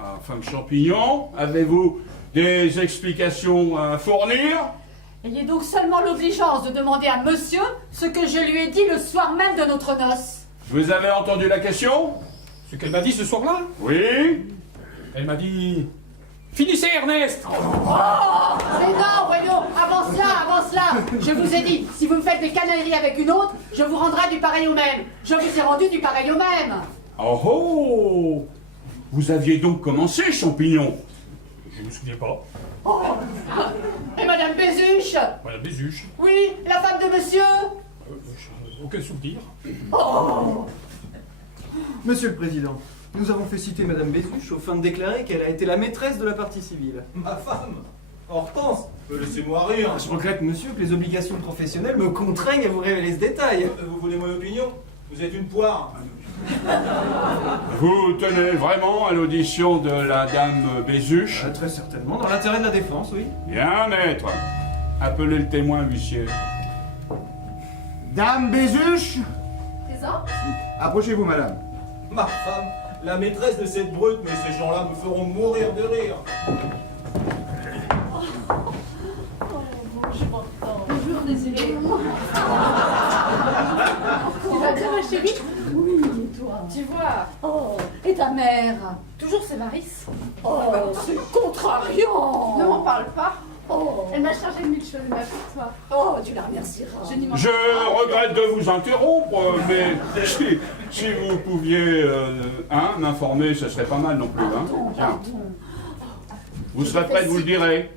Ah, femme Champignon, avez-vous des explications à fournir? Ayez donc seulement l'obligeance de demander à monsieur ce que je lui ai dit le soir même de notre noce. Vous avez entendu la question? Ce qu'elle m'a dit ce soir-là? Oui? Elle m'a dit... Finissez, Ernest! Oh, mais non, voyons, avance là. Je vous ai dit, si vous me faites des canailleries avec une autre, je vous rendrai du pareil au même. Je vous ai rendu du pareil au même. Oh! Vous aviez donc commencé, Champignon? Je me souviens pas. Oh. Et Madame Bézuche? Madame Bézuche? Oui, la femme de monsieur? Aucun souvenir. Oh. Monsieur le Président, nous avons fait citer Madame Bézuche au fin de déclarer qu'elle a été la maîtresse de la partie civile. Ma femme, Hortense, laissez-moi rire. Je regrette, monsieur, que les obligations professionnelles me contraignent à vous révéler ce détail. Vous voulez mon opinion? Vous êtes une poire. Vous tenez vraiment à l'audition de la dame Bézuche? Très certainement, dans l'intérêt de la défense, oui. Bien, maître. Appelez le témoin, huissier. Dame Bézuche, C'est ça? approchez-vous, madame. Ma femme, la maîtresse de cette brute, mais ces gens-là me feront mourir de rire. Bonjour, désolé. Tu vas bien, ma chérie? Oui, et toi? Tu vois. Oh, et ta mère? Toujours ce Maris. Oh, c'est contrariant. Ne m'en parle pas. Oh, Elle m'a chargé de mille choses, ma pour toi. oh, tu la remercieras. Je n'y manque Je regrette de vous interrompre, mais si vous pouviez m'informer, ce serait pas mal non plus. Hein. Tiens. Pardon. Vous serez prête, vous le direz.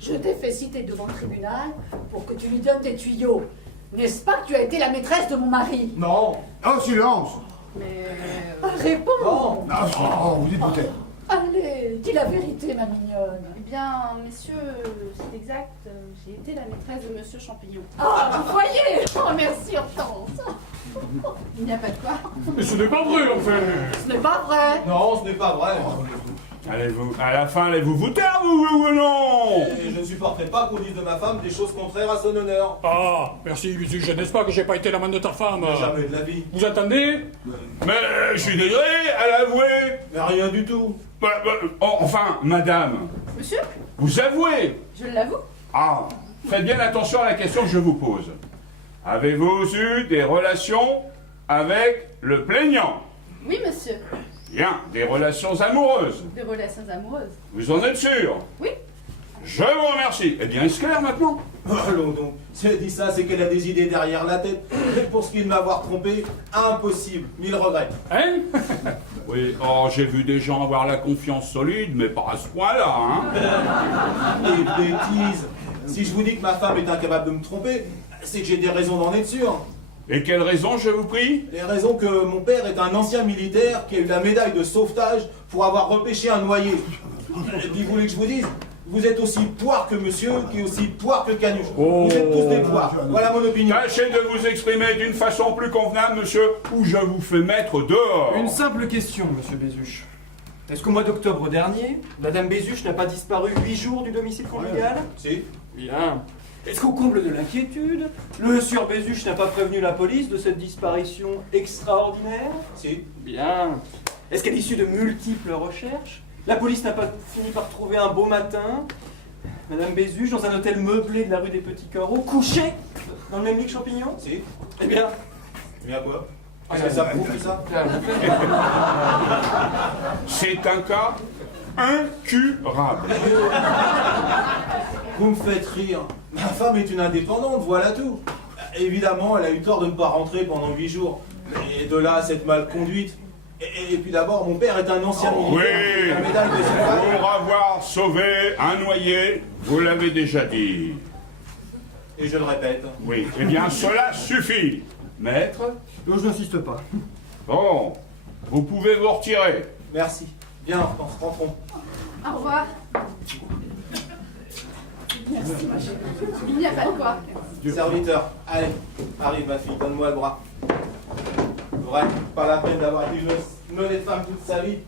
Je t'ai fait citer devant le tribunal pour que tu lui donnes tes tuyaux. N'est-ce pas que tu as été la maîtresse de mon mari? Non, Oh, silence. Mais... Réponds. non. Oh, vous dites peut-être. Allez, dis la vérité, ma mignonne. Eh bien, messieurs, c'est exact. J'ai été la maîtresse de Monsieur Champignon. Ah, vous voyez. Oh, merci, Hortense. Il n'y a pas de quoi. Mais ce n'est pas vrai, enfin! Ce n'est pas vrai. Non, ce n'est pas vrai. Allez-vous, à la fin, allez-vous vous taire, vous ou non? Et je ne supporterai pas qu'on dise de ma femme des choses contraires à son honneur. Ah, merci, Bézuche, n'est-ce pas que j'ai pas été l'amant de ta femme? Jamais de la vie. Vous attendez? Mais je suis désolé, à l'avouer. Mais rien du tout. Enfin, madame, Monsieur, vous avouez. je l'avoue. Ah, faites bien attention à la question que je vous pose. Avez-vous eu des relations avec le plaignant? Oui, monsieur. Bien, des relations amoureuses. Des relations amoureuses. Vous en êtes sûr? Oui. Je vous remercie. Eh bien, est-ce clair maintenant? Allons donc. Si elle dit ça, c'est qu'elle a des idées derrière la tête. Et pour ce qui est de m'avoir trompé, impossible. Mille regrets. Hein? Oui, oh, j'ai vu des gens avoir la confiance solide, mais pas à ce point-là, hein? Des bêtises. Si je vous dis que ma femme est incapable de me tromper, c'est que j'ai des raisons d'en être sûr. Et quelle raison, je vous prie? Les raisons que mon père est un ancien militaire qui a eu la médaille de sauvetage pour avoir repêché un noyé. Et puis vous voulez que je vous dise? Vous êtes aussi poire que monsieur, qui est aussi poire que Canuche. Oh. Vous êtes tous des poires. Voilà mon opinion. Tâchez de vous exprimer d'une façon plus convenable, monsieur, ou je vous fais mettre dehors. Une simple question, monsieur Bézuche. Est-ce qu'au mois d'octobre dernier, Madame Bézuche n'a pas disparu 8 jours du domicile conjugal? Si. Bien. Est-ce qu'au comble de l'inquiétude, le sieur Bézuche n'a pas prévenu la police de cette disparition extraordinaire? Si. Bien. Est-ce qu'à l'issue de multiples recherches, la police n'a pas fini par trouver un beau matin Madame Bézuge dans un hôtel meublé de la rue des Petits Carreaux, couchée dans le même lit que Champignon? Si. Eh bien, Mais à quoi? Est-ce que ça prouve ça? C'est un cas incurable. Vous me faites rire. Ma femme est une indépendante, voilà tout. Évidemment, elle a eu tort de ne pas rentrer pendant 8 jours. Et de là, cette malconduite. Et puis d'abord, mon père est un ancien militaire. Oui, La médaille de son père. pour avoir sauvé un noyé, vous l'avez déjà dit. Et je le répète. Oui, eh bien cela suffit. Maître, Je n'insiste pas. bon, vous pouvez vous retirer. Merci. Bien, rentrons. Au revoir. Merci, ma chérie. Il n'y a pas de quoi. Serviteur, allez, arrive ma fille, donne-moi le bras. Vrai, pas la peine d'avoir été une honnête femme toute sa vie.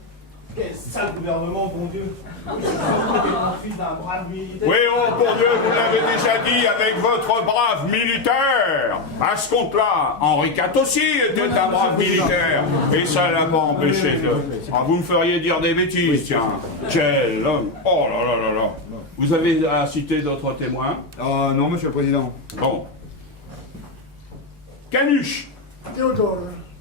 Quel sale gouvernement, bon Dieu. Je suis mon fils d'un brave militaire. Oui, oh, pour Dieu, vous l'avez déjà dit avec votre brave militaire. À ce compte-là, Henri IV aussi était un brave militaire. Et ça l'a pas empêché de... Ah, vous me feriez dire des bêtises, tiens. Quel homme. Oh là là là là. Vous avez à citer d'autres témoins? Non, monsieur le président. Bon. Canuche. Théodore.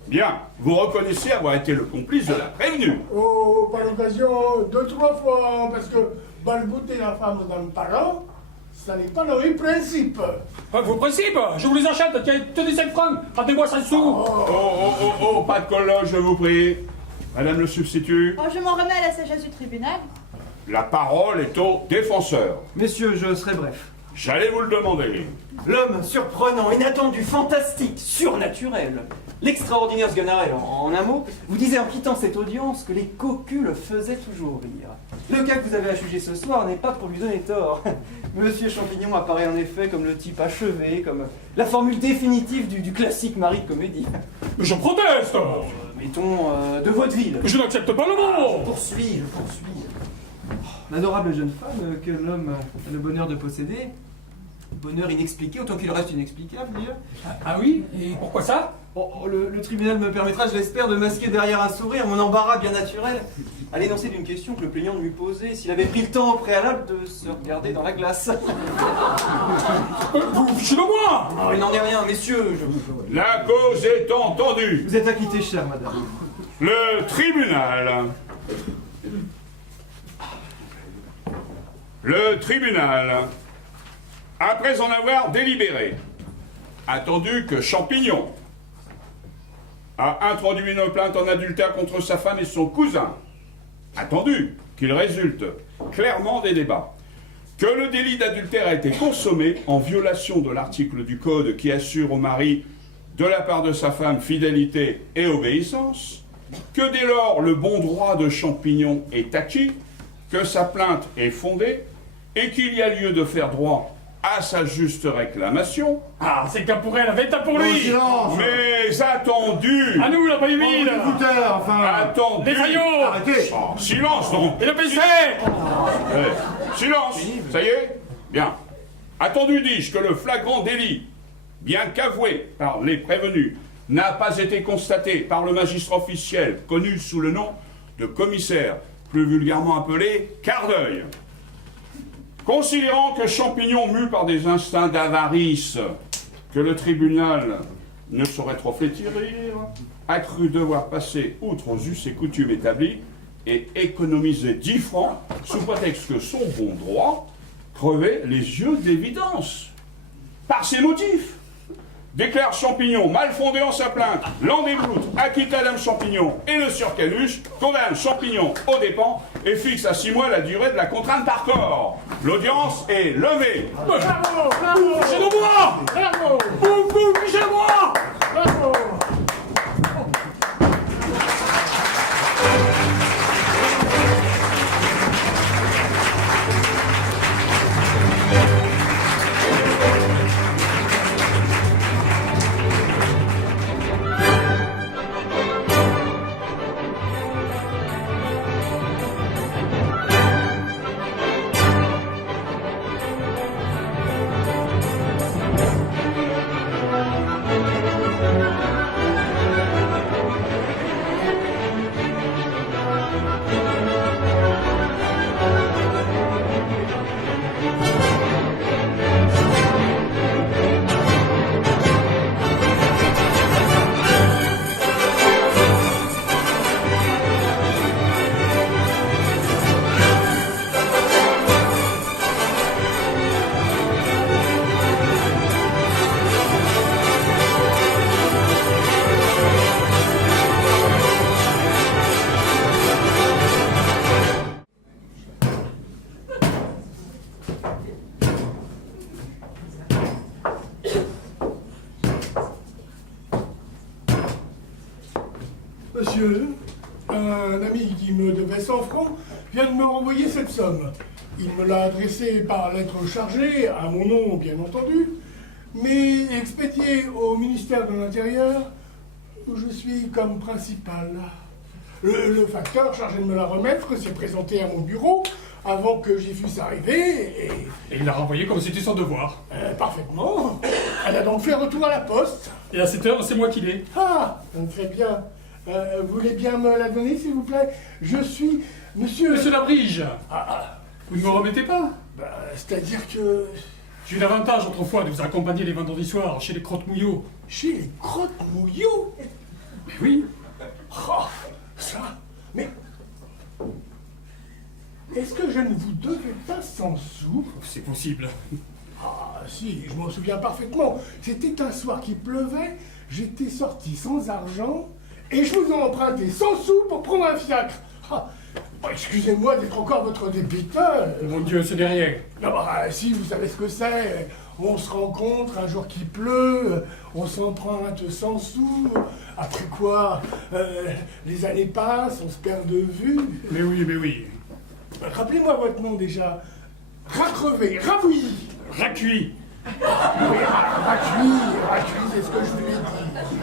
Bien. Vous reconnaissez avoir été le complice de la prévenue. Oh, par occasion, 2-3 fois, parce que balbouter la femme d'un parent, ça n'est pas le principe. Vos principes, je vous les achète, tenez 5 francs, rendez-moi 5 sous. Oh, pas de colloque, je vous prie. Madame le substitut, Oh, je m'en remets à la sagesse du tribunal. la parole est au défenseur. messieurs, je serai bref. J'allais vous le demander. L'homme surprenant, inattendu, fantastique, surnaturel. L'extraordinaire Sganarelle, en un mot, vous disiez en quittant cette audience que les cocus le faisaient toujours rire. Le cas que vous avez à juger ce soir n'est pas pour lui donner tort. Monsieur Champignon apparaît en effet comme le type achevé, comme la formule définitive du classique mari de comédie. Mais je proteste. Mettons, de vaudeville. Je n'accepte pas le mot. Je poursuis. L'adorable jeune femme que l'homme a le bonheur de posséder, bonheur inexpliqué, autant qu'il reste inexplicable, dire. Ah oui? Et pourquoi ça? Le tribunal me permettra, je l'espère, de masquer derrière un sourire mon embarras bien naturel à l'énoncé d'une question que le plaignant lui posait s'il avait pris le temps au préalable de se regarder dans la glace. Vous vous fichez de moi. Oh, il n'en est rien, messieurs, La cause est entendue. vous êtes acquittés, chère madame. Le tribunal. Le tribunal, après en avoir délibéré, attendu que Champignon a introduit une plainte en adultère contre sa femme et son cousin, attendu qu'il résulte clairement des débats, que le délit d'adultère a été consommé en violation de l'article du Code qui assure au mari, de la part de sa femme, fidélité et obéissance, que dès lors le bon droit de Champignon est acquis, que sa plainte est fondée et qu'il y a lieu de faire droit à sa juste réclamation. Ah, c'est qu'un pour elle, avait un pour lui. Silence. Mais attendu. À nous, la paille Oh, vide. écoutez, enfin. Attendu. Des faillots. Arrêtez. Oh, silence donc. Et le PC. Silence. Ça y est? Bien. Attendu, dis-je, que le flagrant délit, bien qu'avoué par les prévenus, n'a pas été constaté par le magistrat officiel connu sous le nom de commissaire, plus vulgairement appelé quart d'œil. Considérant que Champignon, mû par des instincts d'avarice que le tribunal ne saurait trop flétrir, a cru devoir passer outre aux us et coutumes établis et économiser 10 francs sous prétexte que son bon droit crevait les yeux d'évidence. Par ces motifs, déclare Champignon mal fondé en sa plainte, l'en débloute, acquitte Madame Champignon et le sieur Canuche, condamne Champignon aux dépens et fixe à 6 mois la durée de la contrainte par corps. L'audience est levée. Bravo. Fichez de moi. Bravo. Vous fichez de moi. Bravo. monsieur, un ami qui me devait 100 francs vient de me renvoyer cette somme. Il me l'a adressée par lettre chargée, à mon nom bien entendu, mais expédiée au ministère de l'Intérieur, où je suis comme principal. Le facteur chargé de me la remettre s'est présenté à mon bureau avant que j'y fusse arrivé Et il l'a renvoyé comme c'était son devoir. Parfaitement. Elle a donc fait retour à la poste. Et à cette heure, c'est moi qui l'ai. Ah, très bien. Vous voulez bien me la donner, s'il vous plaît? Je suis monsieur... Monsieur Labrige, Ah, vous ne me remettez pas? c'est-à-dire que... J'ai eu l'avantage autrefois de vous accompagner les vendredis soirs chez les Crotte-Mouillots. Chez les Crotte-Mouillots? Mais oui. Oh, ça... Mais... Est-ce que je ne vous devais pas 100 sous? C'est possible. Ah, si, je m'en souviens parfaitement. C'était un soir qui pleuvait, j'étais sorti sans argent, et je vous ai emprunté 100 sous pour prendre un fiacre. Ah, excusez-moi d'être encore votre débiteur. Mon Dieu, ce n'est rien. Non, si, vous savez ce que c'est. On se rencontre un jour qui pleut, on s'emprunte 100 sous. Après quoi, les années passent, on se perd de vue. Mais oui, mais oui. Rappelez-moi votre nom déjà. Racrevé, Ravouilly. Racuit. Oui, Racuit, c'est ce que je lui ai dit.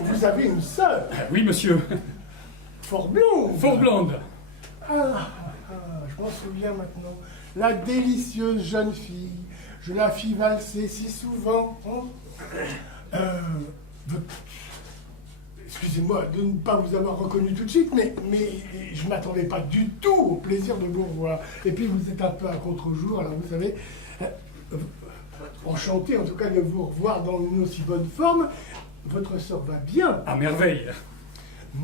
Vous avez une sœur, Oui, monsieur. fort blonde. Fort blonde. Je m'en souviens maintenant. La délicieuse jeune fille. Je la fis valser si souvent. Excusez-moi de ne pas vous avoir reconnu tout de suite, mais je ne m'attendais pas du tout au plaisir de vous revoir. Et puis vous êtes un peu à contre-jour, alors vous savez, enchanté en tout cas de vous revoir dans une aussi bonne forme. Votre sœur va bien. À merveille.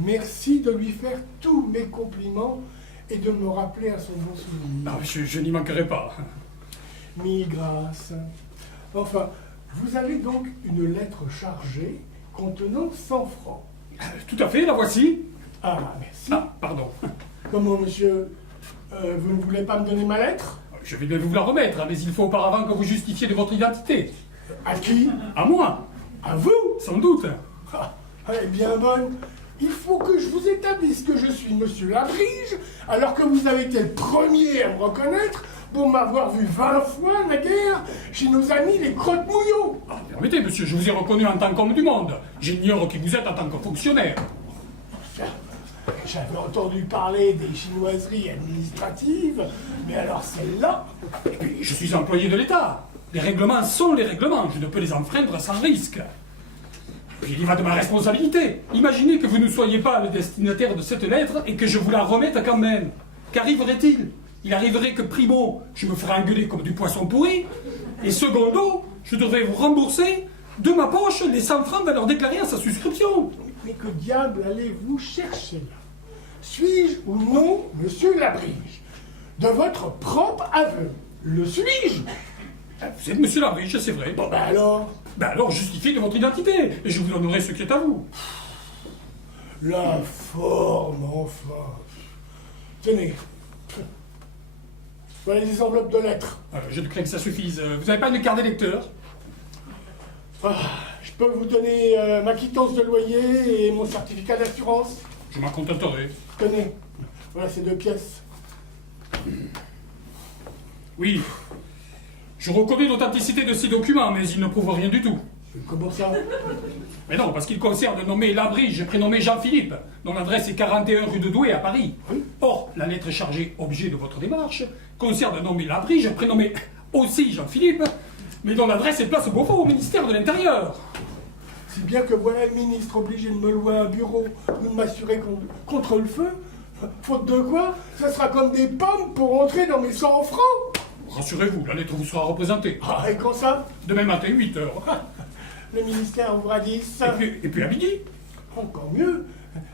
Merci de lui faire tous mes compliments et de me rappeler à son bon souvenir. Ah, je n'y manquerai pas. Mille grâces. Enfin, vous avez donc une lettre chargée contenant 100 francs. Tout à fait, la voici. Ah, merci. Ah, pardon. Comment, monsieur? Vous ne voulez pas me donner ma lettre? Je vais bien vous la remettre, mais il faut auparavant que vous justifiez de votre identité. À qui? À moi. À vous? Sans doute. Ah, elle est bien bonne. Il faut que je vous établisse que je suis monsieur Labrige, alors que vous avez été le premier à me reconnaître pour m'avoir vu 20 fois, naguère, chez nos amis les Crotte-Mouillots. Permettez, monsieur, je vous ai reconnu en tant qu'homme du monde. J'ignore qui vous êtes en tant que fonctionnaire. J'avais entendu parler des chinoiseries administratives, mais alors celle-là... Et puis, je suis employé de l'État. Les règlements sont les règlements. Je ne peux les enfreindre sans risque. Puis il y va de ma responsabilité. Imaginez que vous ne soyez pas le destinataire de cette lettre et que je vous la remette quand même. Qu'arriverait-il? Il arriverait que, primo, je me ferai engueuler comme du poisson pourri, et secondo, je devrais vous rembourser de ma poche les 100 francs valeur déclarée à sa souscription. Mais que diable allez-vous chercher là? Suis-je ou non monsieur Labrige? De votre propre aveu, le suis-je? Vous êtes monsieur Labrige, c'est vrai. Bon, ben alors? Ben alors, justifiez de votre identité, et je vous donnerai ce qui est à vous. La forme, enfin. Tenez. Voilà les enveloppes de lettres. Je ne crains que ça suffise. Vous n'avez pas une carte d'électeur? Je peux vous donner ma quittance de loyer et mon certificat d'assurance. Je m'en contenterai. Tenez. Voilà ces 2 pièces. Oui. Je reconnais l'authenticité de ces documents, mais ils ne prouvent rien du tout. Comment ça? Mais non, parce qu'ils concernent le nommé Labrige, prénommé Jean-Philippe, dont l'adresse est 41 rue de Douai à Paris. Or, la lettre chargée objet de votre démarche concerne le nommé Labrige, prénommé aussi Jean-Philippe, mais dont l'adresse est place Beaufort au ministère de l'Intérieur. Si bien que voilà le ministre obligé de me louer un bureau, de m'assurer contre le feu. Faute de quoi, ça sera comme des pommes pour entrer dans mes 100 francs. Rassurez-vous, la lettre vous sera représentée. Ah, et quand ça? Demain matin, 8 h. Le ministère ouvre à 10. Et puis à midi. Encore mieux,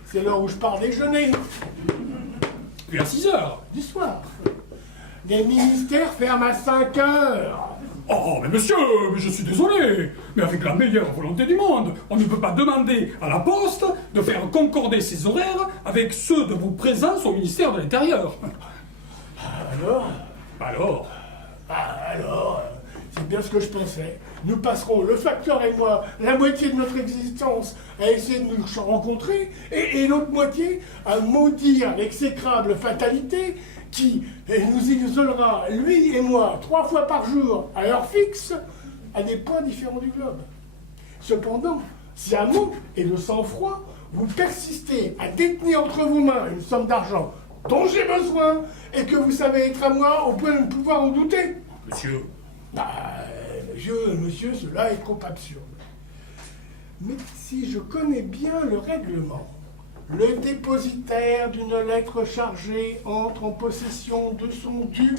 c'est l'heure où je pars déjeuner. Puis à 6 h. Du soir. Les ministères ferment à 5 heures. Oh, mais monsieur, mais je suis désolé, mais avec la meilleure volonté du monde, on ne peut pas demander à la Poste de faire concorder ses horaires avec ceux de vos présences au ministère de l'Intérieur. Alors? Alors, C'est bien ce que je pensais. Nous passerons, le facteur et moi, la moitié de notre existence à essayer de nous rencontrer, et l'autre moitié à maudire l'exécrable fatalité qui nous isolera, lui et moi, 3 fois par jour, à heure fixe, à des points différents du globe. Cependant, si à mot et de sang-froid, vous persistez à détenir entre vos mains une somme d'argent dont j'ai besoin, et que vous savez être à moi au point de ne pouvoir en douter. Monsieur. Monsieur, cela est trop absurde. Mais si je connais bien le règlement, le dépositaire d'une lettre chargée entre en possession de son dû,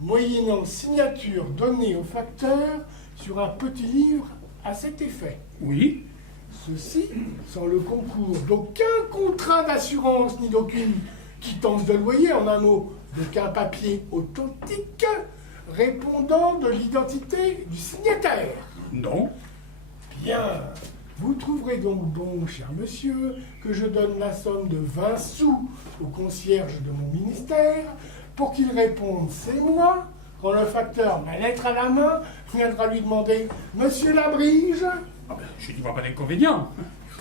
moyennant signature donnée au facteur sur un petit livre à cet effet. Oui. Ceci sans le concours d'aucun contrat d'assurance ni d'aucune quittance de loyer, en un mot, d'aucun papier authentique répondant de l'identité du signataire. Non. Bien. Vous trouverez donc bon, cher monsieur, que je donne la somme de 20 sous au concierge de mon ministère pour qu'il réponde « c'est moi » quand le facteur, ma lettre à la main, viendra lui demander « Monsieur Labrige ?» Ah ben, je n'y vois pas d'inconvénient.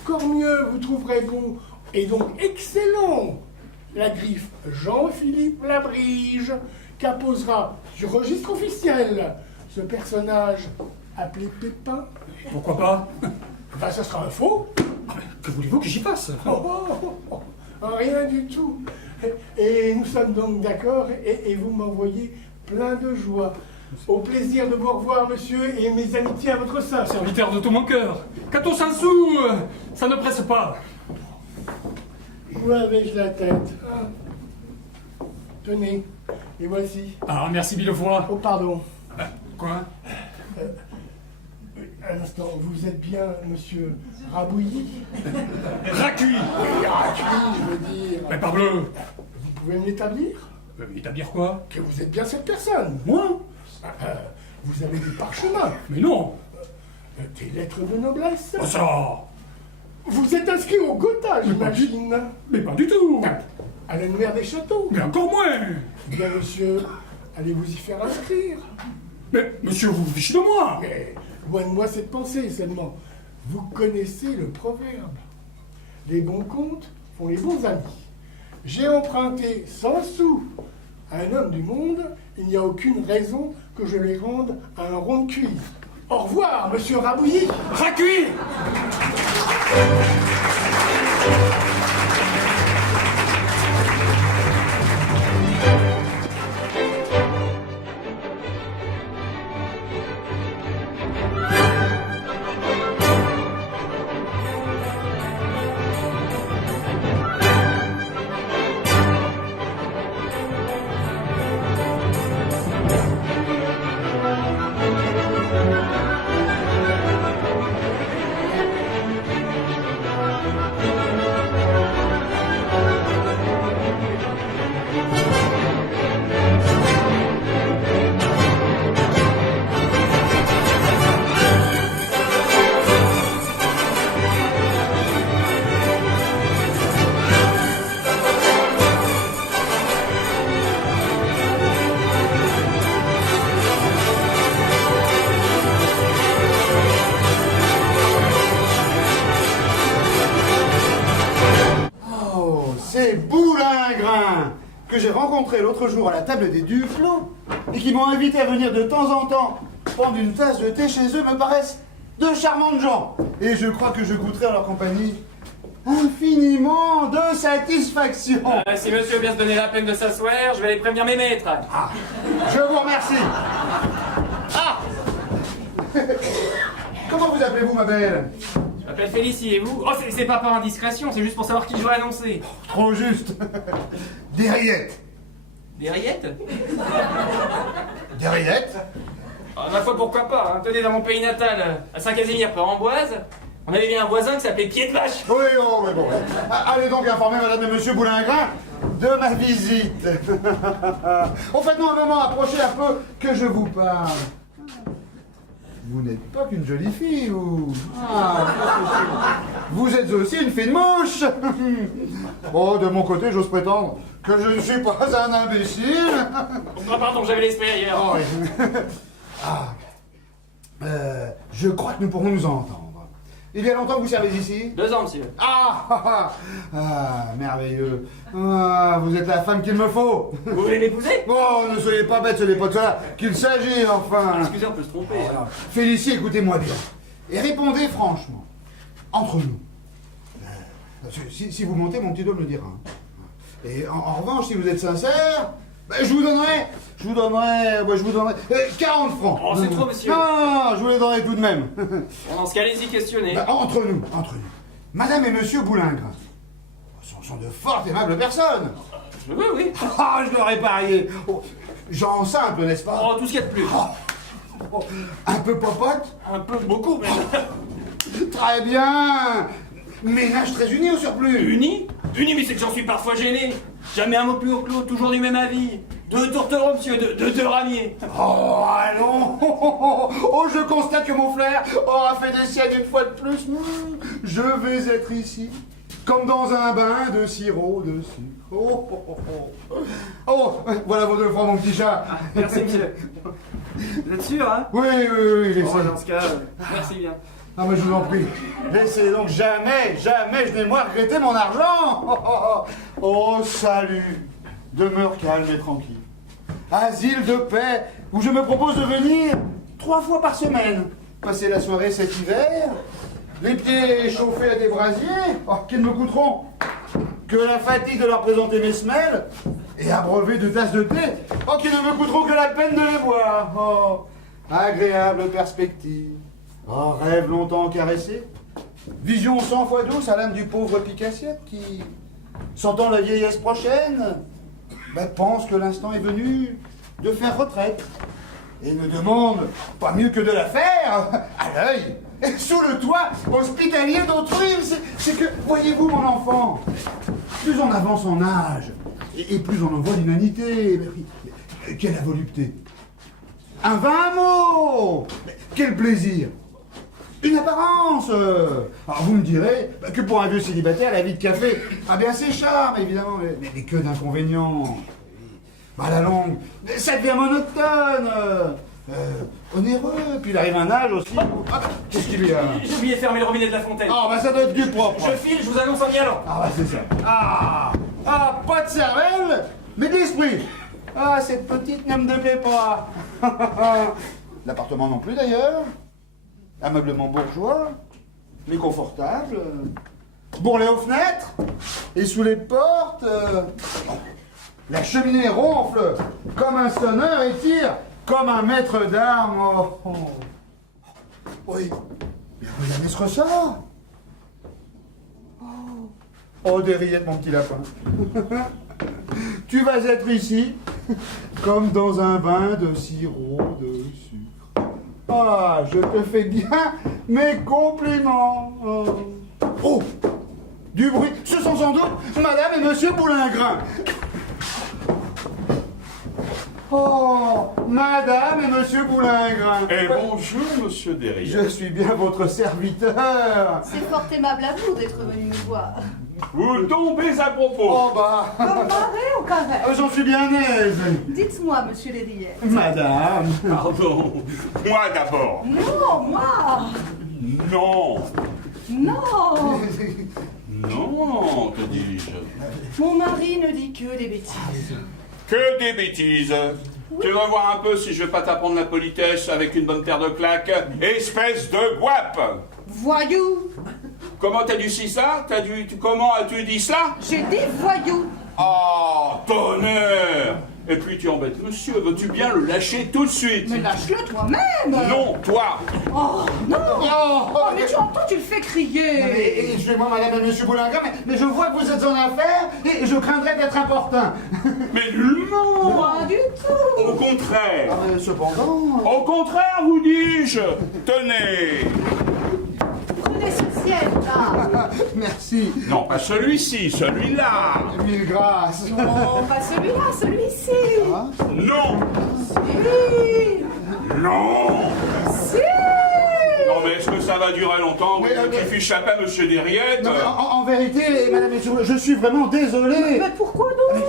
Encore mieux, vous trouverez bon, et donc excellent, la griffe Jean-Philippe Labrige qu'apposera sur registre officiel ce personnage appelé Pépin. Pourquoi pas? Ben, ça sera un faux. Que voulez-vous que j'y fasse? Rien du tout. Et nous sommes donc d'accord, et vous m'envoyez plein de joie. Au plaisir de vous revoir, monsieur, et mes amitiés à votre sein. Serviteur de tout mon cœur. 1400 sous, ça ne presse pas. Où avais-je la tête? Tenez, et voici. Ah, merci mille fois. Oh, pardon. Quoi? Un instant, vous êtes bien monsieur Rabouilly? Racuit. Racuit, je veux dire. Mais parbleu. Vous pouvez me l'établir? Établir quoi? Que vous êtes bien cette personne. Moi? Vous avez des parchemins. Mais non. Des lettres de noblesse. Oh, ça. Vous êtes inscrit au Gotha, j'imagine. Mais pas du tout. À l'annuaire des châteaux. Mais encore moins. Bien, monsieur, allez vous y faire inscrire. Mais, monsieur, vous vous fichez de moi. Mais, loin de moi cette pensée seulement. Vous connaissez le proverbe. Les bons comptes font les bons amis. J'ai emprunté 100 sous à un homme du monde, il n'y a aucune raison que je les rende à un rond de cuivre. Au revoir, monsieur Rabouilly. Racuit. Que j'ai rencontré l'autre jour à la table des Duflo et qui m'ont invité à venir de temps en temps prendre une tasse de thé chez eux me paraissent de charmantes gens. Et je crois que je goûterai à leur compagnie infiniment de satisfaction. Si monsieur veut bien se donner la peine de s'asseoir, je vais aller prévenir mes maîtres. Ah, je vous remercie. Ah. Comment vous appelez-vous, ma belle? Je m'appelle Félicie, et vous? Oh, c'est pas par indiscrétion, c'est juste pour savoir qui je dois annoncer. Trop juste. Des rillettes. Des rillettes? Des rillettes? Ma foi, pourquoi pas, hein. Tenez, dans mon pays natal, à Saint-Casimir, près Amboise, on avait bien un voisin qui s'appelait Pied de Vache. Oui, oh, mais bon. Allez donc informer madame et monsieur Boulingrin de ma visite. Oh, faites-moi un moment, approchez un peu que je vous parle. Vous n'êtes pas qu'une jolie fille, ou... Ah, vous êtes aussi une fine mouche. Oh, de mon côté, j'ose prétendre que je ne suis pas un imbécile. Oh, pardon, j'avais l'esprit ailleurs. Oh, oui. Ah, Je crois que nous pourrons nous entendre. Il y a longtemps que vous servez ici? 2 ans, monsieur. Merveilleux. Ah, vous êtes la femme qu'il me faut. Vous voulez m'épouser? Oh, ne soyez pas bête, ce n'est pas de cela qu'il s'agit, enfin. Excusez, on peut se tromper. Oh, Félicie, écoutez-moi bien. Et répondez franchement. Entre nous. Si vous montez, mon petit doigt me le dira. Et en revanche, si vous êtes sincère, je vous donnerai 40 francs. Oh, c'est trop, monsieur. Non, je vous les donnerai tout de même. Bon, dans ce cas, allez-y, questionnez. Entre nous. Madame et monsieur Boulingrin sont de fort aimables personnes. Oui. Ah, je l'aurais parié. Oh, gens simples, n'est-ce pas? Oh, tout ce qu'il y a de plus. Un peu popote? Un peu, beaucoup, mais... Très bien. Ménage très uni au surplus. Uni, mais c'est que j'en suis parfois gêné. Jamais un mot plus haut que l'autre, toujours du même avis. 2 tourtereaux, monsieur, 2 ramiers. Oh, allons. Oh, je constate que mon flair aura fait des siècles une fois de plus. Je vais être ici, comme dans un bain de sirop de sucre. Oh, voilà vos 2 francs, mon petit chat. Merci, monsieur. Vous êtes sûr, hein? Oui, laissez. Bon, dans ce cas, merci bien. Ah, mais je vous en prie, laissez donc jamais je n'ai moi regretté mon argent. Oh, salut, demeure calme et tranquille. Asile de paix, où je me propose de venir 3 fois par semaine. Passer la soirée cet hiver, les pieds chauffés à des brasiers, qui ne me coûteront que la fatigue de leur présenter mes semelles, et abreuver de tasses de thé, qui ne me coûteront que la peine de les boire. Oh, agréable perspective. Oh, rêve longtemps caressé. Vision 100 fois douce à l'âme du pauvre Picassiette qui, sentant la vieillesse prochaine, pense que l'instant est venu de faire retraite. Et ne demande pas mieux que de la faire à l'œil, et sous le toit hospitalier d'autrui. C'est que, voyez-vous mon enfant, plus on avance en âge, et plus on en voit l'humanité. Quelle la volupté. Un vain mot. Quel plaisir. Une apparence. Alors vous me direz que pour un vieux célibataire, la vie de café a bien ses charmes, évidemment, mais que d'inconvénients. À la longue, ça devient monotone, onéreux, puis il arrive un âge aussi. Qu'est-ce qu'il y a? J'ai oublié de fermer le robinet de la fontaine. Ça doit être du propre. Je file, je vous annonce en y allant. C'est ça. Pas de cervelle, mais d'esprit. Cette petite ne me déplaît pas. L'appartement non plus d'ailleurs. Ameublement bourgeois, mais confortable. Bourrelet aux fenêtres, et sous les portes. La cheminée ronfle comme un sonneur et tire comme un maître d'armes. Oui, mais regardez ce ressort. Des rillettes, mon petit lapin. Tu vas être ici, comme dans un bain de sirop de sucre. Je te fais bien mes compliments. Du bruit. Ce sont sans doute Madame et Monsieur Boulingrin. Madame et Monsieur Boulingrin. Et bonjour, Monsieur Derrière. Je suis bien votre serviteur. C'est fort aimable à vous d'être venu nous voir. Vous tombez à propos. Comme pareil ou carré? J'en suis bien aise. Dites-moi, Monsieur Lérière. Madame. Pardon. Moi d'abord. Non, moi. Non. Non. Non, que dis-je? Mon mari ne dit que des bêtises. Que des bêtises. Tu vas voir un peu si je vais pas t'apprendre la politesse avec une bonne paire de claques. Espèce de guape. Voyou. Comment t'as dit ça? Comment as-tu dit ça? J'ai dit voyou. Tonnerre. Et puis tu embêtes monsieur, veux-tu bien le lâcher tout de suite? Mais lâche-le toi-même. Non, toi. Non. Mais tu entends, tu le fais crier. Excusez-moi, Madame et Monsieur Boulingrin, mais je vois que vous êtes en affaires et je craindrais d'être importun. Mais nullement. Pas du tout. Au contraire. Cependant... Au contraire, vous dis-je. Tenez. Prenez ce ciel, là. Merci. Non, pas celui-ci, celui-là. 1000 grâces. Non, pas celui-là, celui-ci. Non. Si. Non. Si. Non, mais est-ce que ça va durer longtemps? Tu fiches à pas Monsieur Derriette. En vérité, Madame, je suis vraiment désolé. Mais pourquoi donc?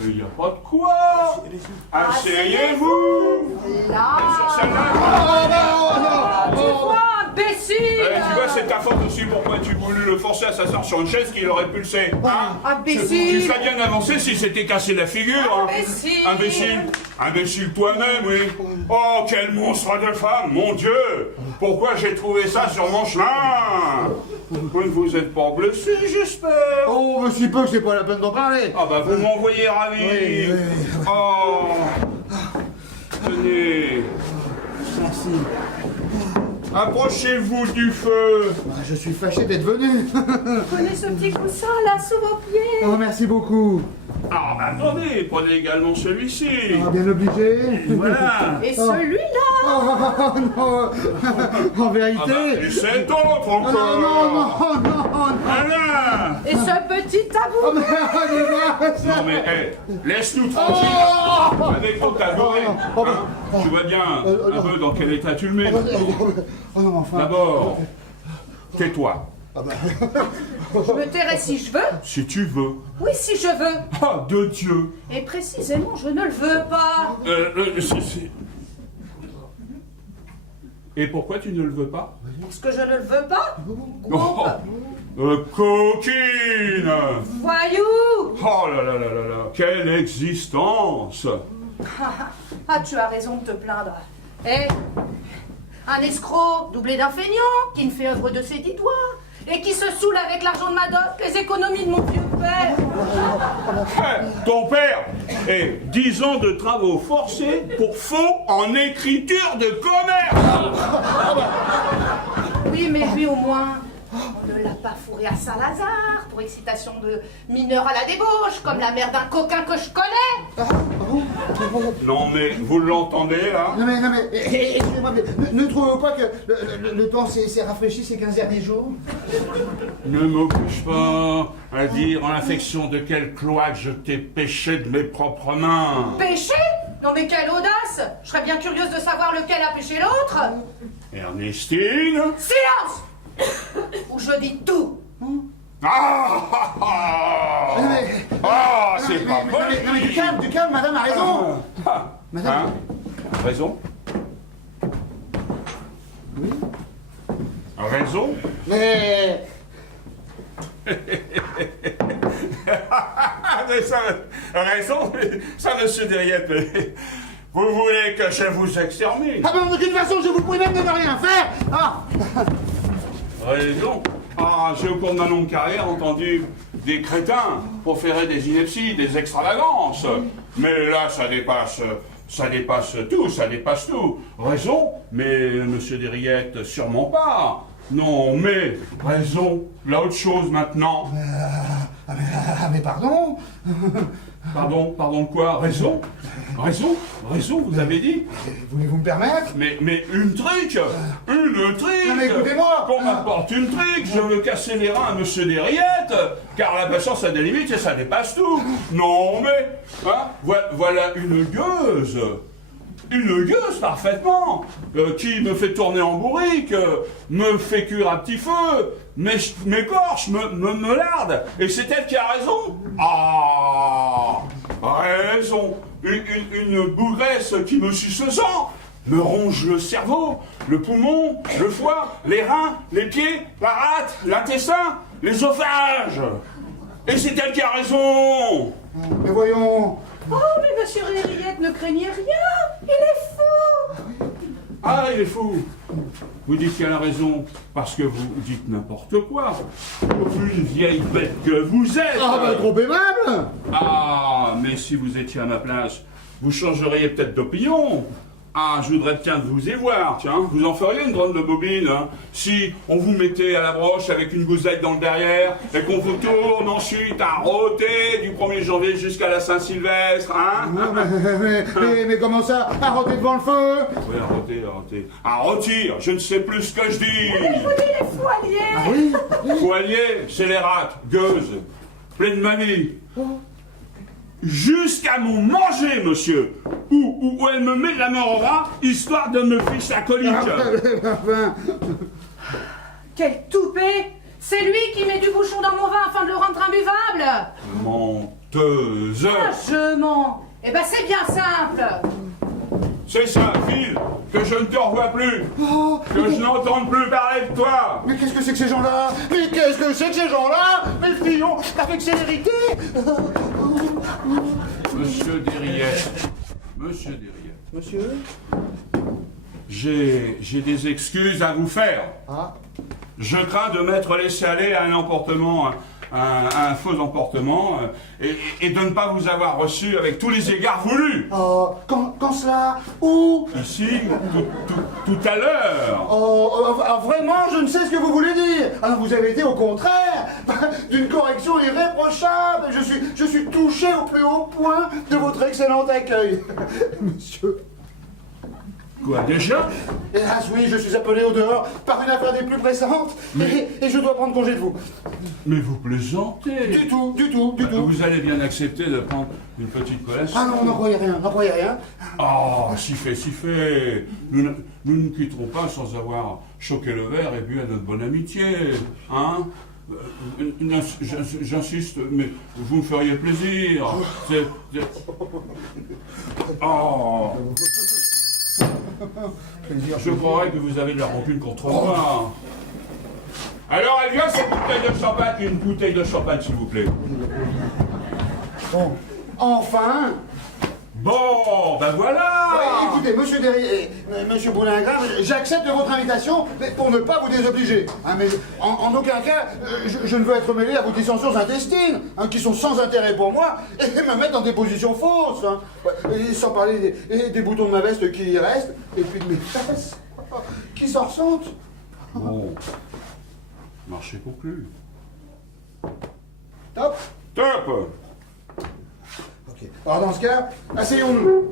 Il n'y a pas de quoi. Asseyez-vous. Là. Sur celle-là. Tu vois, imbécile. Tu vois, c'est ta faute aussi. Pourquoi tu voulu le forcer à s'asseoir sur une chaise qu'il aurait pulsé, hein? Tu serais bien avancé si c'était cassé la figure. Imbécile. Imbécile. Imbécile toi-même, oui. Oh, quel monstre de femme, mon Dieu. Pourquoi j'ai trouvé ça sur mon chemin? Vous ne vous êtes pas blessé, j'espère. Oh, mais si peu que c'est pas la peine d'en parler. Ah bah vous m'envoyez ravi. Oui. Oh. Tenez. Merci. Approchez-vous du feu. Ah, je suis fâché d'être venu. Prenez ce petit coussin là sous vos pieds. Oh, merci beaucoup. Ah, bah, attendez, prenez également celui-ci. Ah, bien obligé. Voilà. Et celui-là. Oh, non. En vérité. Ah bah, et cet autre encore. non, non, non, non. Voilà. Et ce petit tabou. Oh, mais allez, ça. Non mais, laisse-nous tranquille avec ton tabouret. Hein. Tu vois bien un peu dans quel état tu le mets. Oh non, enfin. D'abord, tais-toi. Je me tairai si je veux. Si tu veux. Oui, si je veux. Ah, de Dieu. Et précisément, je ne le veux pas. Et pourquoi tu ne le veux pas? Parce que je ne le veux pas. Coquine. Voyou. Oh là là là là là, quelle existence. Ah, tu as raison de te plaindre. Eh, un escroc doublé d'un feignant qui ne fait œuvre de ses 10 doigts et qui se saoule avec l'argent de ma dot, les économies de mon vieux père. Ton père et 10 ans de travaux forcés pour faux en écriture de commerce. Oui, mais lui au moins, on ne l'a pas fourré à Saint-Lazare pour excitation de mineur à la débauche, comme la mère d'un coquin que je connais. Non mais, vous l'entendez là? Non mais, excusez-moi, mais ne trouvez-vous pas que le temps s'est rafraîchi ces 15 derniers jours? Ne m'oblige pas à dire en l'affection de quel cloaque je t'ai pêché de mes propres mains. Péché? Non mais quelle audace! Je serais bien curieuse de savoir lequel a péché l'autre. Ernestine? Silence! Ou je dis tout. C'est pas Non mais du calme, madame a raison. Madame. Hein? Raison? Oui. Raison? Mais... Mais ça, raison? Ça, monsieur Derriette, vous voulez que je vous extermine? Ah ben de toute façon, je vous prie même de ne rien faire. Ah. Raison? Ah, j'ai au cours de ma longue carrière entendu des crétins proférer des inepties, des extravagances. Mais là, ça dépasse tout. Raison? Mais, monsieur Derriette, sûrement pas. Non, mais, raison, là autre chose maintenant. Mais pardon. Pardon quoi? Raison, vous avez dit? Voulez-vous me permettre? Mais une trique. Non mais écoutez-moi. Qu'on m'apporte une trique, je veux casser les reins à monsieur Derriette, car la patience a des limites et ça dépasse tout. Non mais, hein, voilà une gueuse. Une gueuse, parfaitement, qui me fait tourner en bourrique, me fait cuire à petit feu, m'écorche, me larde, et c'est elle qui a raison. Ah, raison. Une bougresse qui me suce le sang, me ronge le cerveau, le poumon, le foie, les reins, les pieds, la rate, l'intestin, l'œsophage. Et c'est elle qui a raison. Mais voyons. Oh, mais monsieur Rériette, ne craignez rien. Il est fou. Ah, il est fou. Vous dites qu'elle a raison parce que vous dites n'importe quoi. Une vieille bête que vous êtes. Ah bah trop aimable. Ah, mais si vous étiez à ma place, vous changeriez peut-être d'opinion. Ah, je voudrais bien vous y voir, tiens. Vous en feriez une drôle de bobine, hein. Si on vous mettait à la broche avec une bousette dans le derrière et qu'on vous tourne ensuite à rôter du 1er janvier jusqu'à la Saint-Sylvestre, hein? Mais comment ça? À rôter devant le feu? Oui, à rôter. À rôtir, je ne sais plus ce que je dis. Mais vous dites les foiliers. Ah oui? Foilier, c'est les rats, gueuses, pleines de manie. Jusqu'à mon manger, monsieur, où elle me met de la mort au rat, histoire de me ficher la colique. Quel toupet. C'est lui qui met du bouchon dans mon vin afin de le rendre imbuvable. Lâchement. Eh ben c'est bien simple. C'est ça, Phil, que je ne te revois plus, que je n'entende plus parler de toi. Mais qu'est-ce que c'est que ces gens-là? Mais qu'est-ce que c'est que ces gens-là? Mais Fillon, avec célérité. Monsieur Desriettes, Monsieur Desriettes, Monsieur? j'ai des excuses à vous faire. Ah. Je crains de m'être laissé aller à un emportement, un faux emportement, et de ne pas vous avoir reçu avec tous les égards voulus. Oh, quand cela? Où? Ici, tout à l'heure. Vraiment, je ne sais ce que vous voulez dire. Ah, vous avez été au contraire d'une correction irréprochable. Je suis touché au plus haut point de votre excellent accueil. Monsieur. Quoi, déjà? Hélas, oui, je suis appelé au dehors par une affaire des plus pressantes et je dois prendre congé de vous. Mais vous plaisantez. Du tout. Vous allez bien accepter de prendre une petite collation. Ah non, n'en croyez rien. Oh, si fait. Nous ne quitterons pas sans avoir choqué le verre et bu à notre bonne amitié. Hein? J'insiste, mais vous me feriez plaisir. Oh. Je croirais que vous avez de la rancune contre moi. Alors, elle vient cette bouteille de champagne, une bouteille de champagne, s'il vous plaît. Bon, enfin. Bon, ben voilà. Ouais, écoutez, monsieur Monsieur Boulingrin, j'accepte votre invitation mais pour ne pas vous désobliger. Hein, mais en aucun cas, je ne veux être mêlé à vos dissensions intestines, hein, qui sont sans intérêt pour moi, et me mettre dans des positions fausses. Hein. Et sans parler des boutons de ma veste qui y restent, et puis de mes fesses, qui s'en ressentent. Bon, marché conclu. Top. Ok. Alors dans ce cas, asseyons-nous.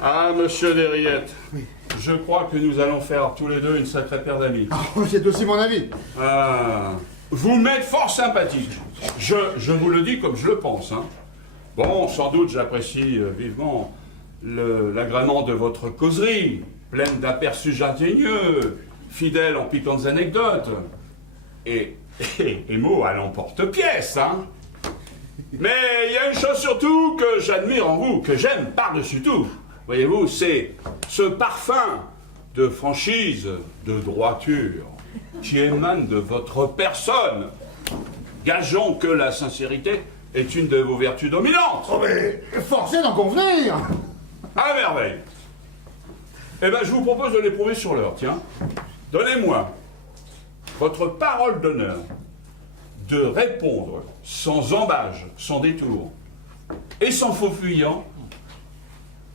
Ah, monsieur Desriettes, je crois que nous allons faire tous les deux une sacrée paire d'amis. C'est aussi mon avis. Vous m'êtes fort sympathique. Je vous le dis comme je le pense. Hein. Bon, sans doute j'apprécie vivement l'agrément de votre causerie, pleine d'aperçus ingénieux, fidèle en piquantes anecdotes, et mots à l'emporte-pièce, hein. Mais il y a une chose surtout que j'admire en vous, que j'aime par-dessus tout. Voyez-vous, c'est ce parfum de franchise, de droiture, qui émane de votre personne. Gageons que la sincérité est une de vos vertus dominantes. Oh mais, forcez d'en convenir. À merveille. Eh bien, je vous propose de l'éprouver sur l'heure, tiens. Donnez-moi votre parole d'honneur de répondre sans embâge, sans détour, et sans faux fuyant,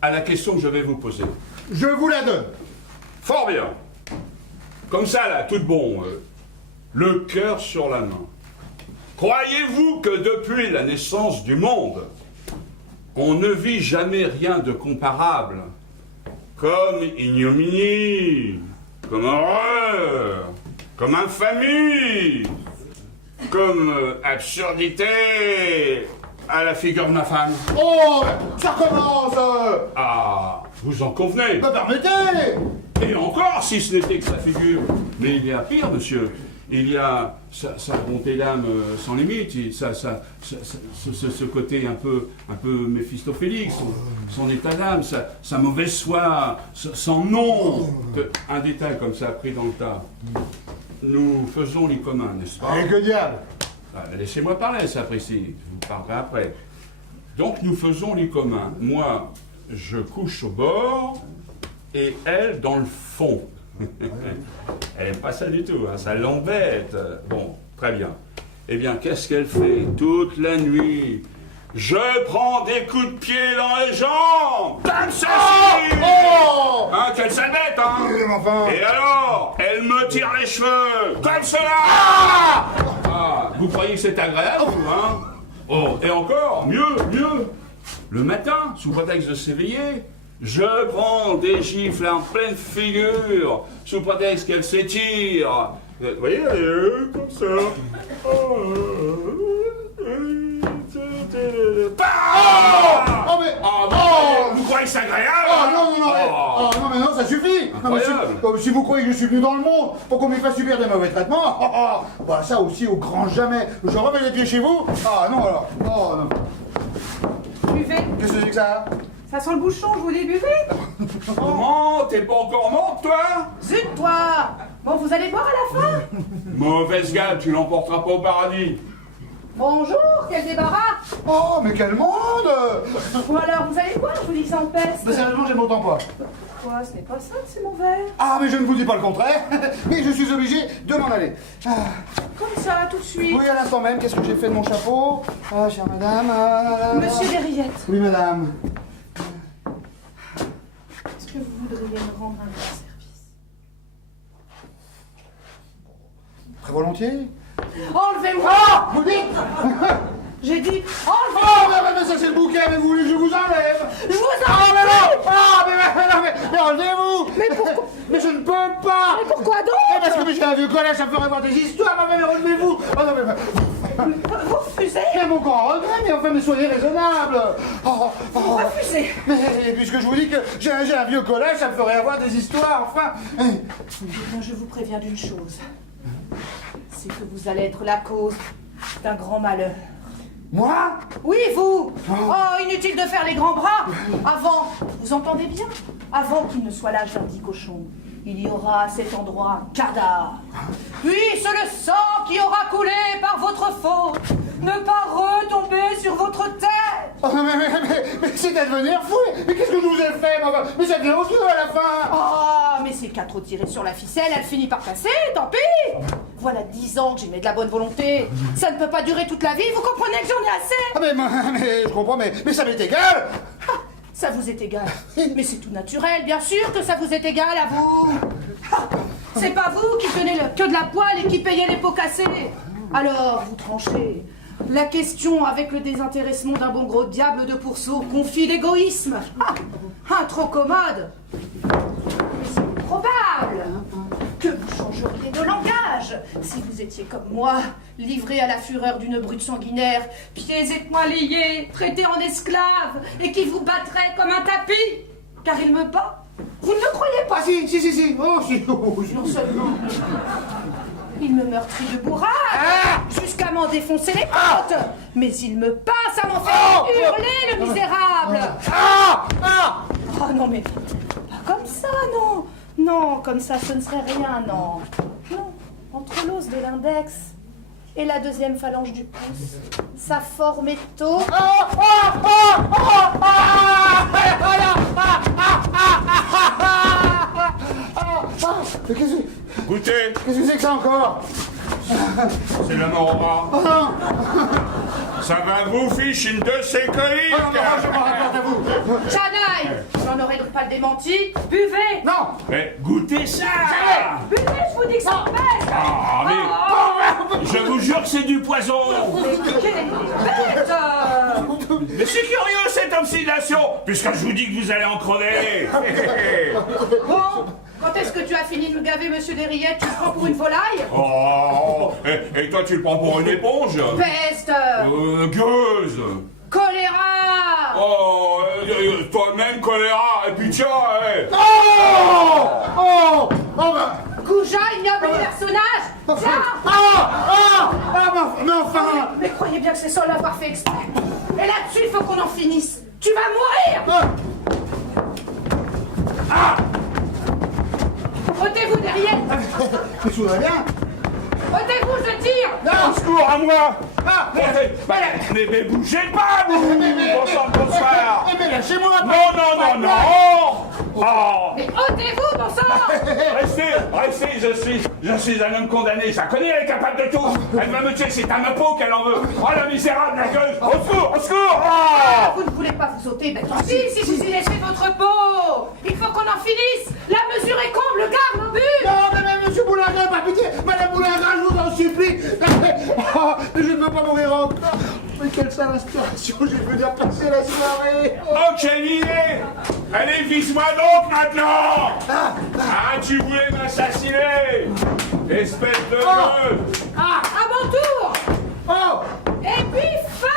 à la question que je vais vous poser. Je vous la donne. Fort bien. Comme ça, là, tout bon, le cœur sur la main. Croyez-vous que depuis la naissance du monde, on ne vit jamais rien de comparable, comme ignominie, comme horreur, comme infamie, comme absurdité à la figure de ma femme? Oh, ça commence. Ah, vous en convenez? Permettez. Et encore, si ce n'était que sa figure. Mais il y a pire, monsieur. Il y a sa bonté d'âme sans limite, ce côté un peu méphistophélique, son état d'âme, sa mauvaise foi, son nom. Un détail comme ça pris dans le tas. Nous faisons lit commun, n'est-ce pas? Et que diable? Laissez-moi parler, sapristi. Je vous parlerai après. Donc nous faisons lit commun. Moi, je couche au bord et elle dans le fond. Elle n'aime pas ça du tout, hein, ça l'embête. Bon, très bien. Eh bien, qu'est-ce qu'elle fait toute la nuit? Je prends des coups de pied dans les jambes. Comme ça. Hein, quelle sale bête, hein. Enfin. Et alors, elle me tire les cheveux, comme cela. Ah, vous croyez que c'est agréable, hein? Oh, et encore, mieux. Le matin, sous prétexte de s'éveiller, je prends des gifles en pleine figure, sous prétexte qu'elle s'étire. Vous voyez, comme ça. Oh, mais... Vous croyez que c'est agréable? Oh, non, mais non, ça suffit. Non, mais si vous croyez que je suis venu dans le monde pour qu'on me fasse subir des mauvais traitements, bah ça aussi au grand jamais. Je remets les pieds chez vous. Ah non, alors. Oh, non. Buvez. Qu'est-ce que c'est que ça? Ça sent le bouchon, je vous dis buvez. Comment? T'es pas encore morte, toi? Zut, toi. Bon, vous allez boire à la fin? Mauvaise gale, tu l'emporteras pas au paradis. Bonjour, quel débarras. Oh, mais quel monde! Ou alors, vous allez boire, je vous dis que ça empeste. Mais sérieusement, j'aime autant pas. Quoi, ce n'est pas ça, c'est mon verre. Ah, mais je ne vous dis pas le contraire. Mais je suis obligé de m'en aller. Ah. Comme ça, tout de suite. Oui, à l'instant même, qu'est-ce que j'ai fait de mon chapeau? Ah, chère madame. Monsieur Derriette, Oui, madame. est-ce que vous voudriez me rendre un grand service? Très volontiers. Enlevez-moi. Vous dites? J'ai dit, Oh, enlevez-moi. mais ça c'est le bouquet, mais vous voulez que je vous enlève? Je vous Ah, enlève. mais non! Ah, mais enlevez-vous! Mais pourquoi? Mais je ne peux pas! Mais pourquoi Eh, donc? parce que j'ai un vieux collège, ça me ferait voir des histoires, mais relevez-vous! Oh, non, mais... Vous refusez. Mais mon grand regret, mais enfin, mais soyez raisonnable! Oh, Vous refusez. mais puisque je vous dis que j'ai un vieux collège, ça me ferait avoir des histoires, enfin... Eh bien, je vous préviens d'une chose. C'est que vous allez être la cause d'un grand malheur. Moi? Oui, vous. Oh, inutile de faire les grands bras. Avant, vous entendez bien? Avant qu'il ne soit l'âge d'un petit cochon, il y aura à cet endroit un cadavre. Puis c'est le sang qui aura coulé par votre faute ne pas retomber sur votre tête. Oh, mais c'est à devenir fou! Mais qu'est-ce que je vous ai fait? Mais ça vient aussi à la fin! Oh, mais c'est qu'à trop tirer sur la ficelle, elle finit par passer, tant pis. Voilà 10 ans que j'y mets de la bonne volonté. Ça ne peut pas durer toute la vie, vous comprenez que j'en ai assez? Ah, mais je comprends, mais ça m'est égal! Ah, ça vous est égal. Mais c'est tout naturel, bien sûr que ça vous est égal à vous. Ah, c'est pas vous qui tenez que de la poêle et qui payez les pots cassés. Alors, vous tranchez. La question avec le désintéressement d'un bon gros diable de pourceau confie l'égoïsme. Ah, un trop commode. Mais c'est probable que vous changeriez de langage si vous étiez comme moi, livré à la fureur d'une brute sanguinaire, pieds et poings liés, traité en esclave, et qui vous battrait comme un tapis. Car il me bat. Vous ne le croyez pas? Ah si! Oh, si! Non seulement il me meurtrit de bourrade jusqu'à m'en défoncer les côtes, mais il me passe à m'en faire hurler, le misérable. Oh non, mais pas comme ça, non. Non, comme ça, ce ne serait rien, non. Non, entre l'os de l'index et la deuxième phalange du pouce, sa forme est tôt. Mais qu'est-ce Goûtez, que c'est que ça encore? c'est la mort au rat. Oh non! Ça va vous fiche une de ces Oh non, coliques. je m'en rapporte à vous! Chanaille, j'en aurais donc pas le démenti. Buvez. Non! Mais goûtez ça. Buvez, je vous dis que ça pèse. Ah, mais je vous jure que c'est du poison. Mais quelle bête. Mais c'est curieux cette oxydation, puisque je vous dis que vous allez en crever. Bon, quand est-ce que tu as fini de me gaver, monsieur Derriette? Tu me prends pour une volaille? Oh, et toi tu le prends pour une éponge? Peste. Gueuse. Choléra. Oh, toi-même choléra, et puis tiens, Oh, bah... Goujat, ignoble personnage. Tiens. Mais enfin! Mais croyez bien que c'est ça l'avoir fait exprès. Et là-dessus, il faut qu'on en finisse. Tu vas mourir. Ôtez-vous derrière. Mais je voudrais bien! Ôtez-vous, je tire. au secours, à moi. Mais bougez pas, vous. Bon sang, bonsoir. Mais lâchez-moi! Non. Oh. Mais ôtez-vous, bon sang. Restez, je suis un homme condamné, ça connaît, elle est capable de tout. Elle va me tuer, c'est à ma peau qu'elle en veut. Oh la misérable, la gueule. Au secours. Ah, vous ne voulez pas vous ôter, ben tant pis, si vous y laissez votre peau. Il faut qu'on en finisse. La mesure est comble, garde mon but. Non, mais monsieur Boulingrin, par pitié! Madame Boulingrin, je vous en supplie! Oh, je ne veux pas mourir encore! Mais quelle sale inspiration, j'ai venu passer la soirée! Oh, quelle idée. Allez, vise-moi donc maintenant. Tu voulais m'assassiner, espèce de gueule. À mon tour. Oh! Et puis feu.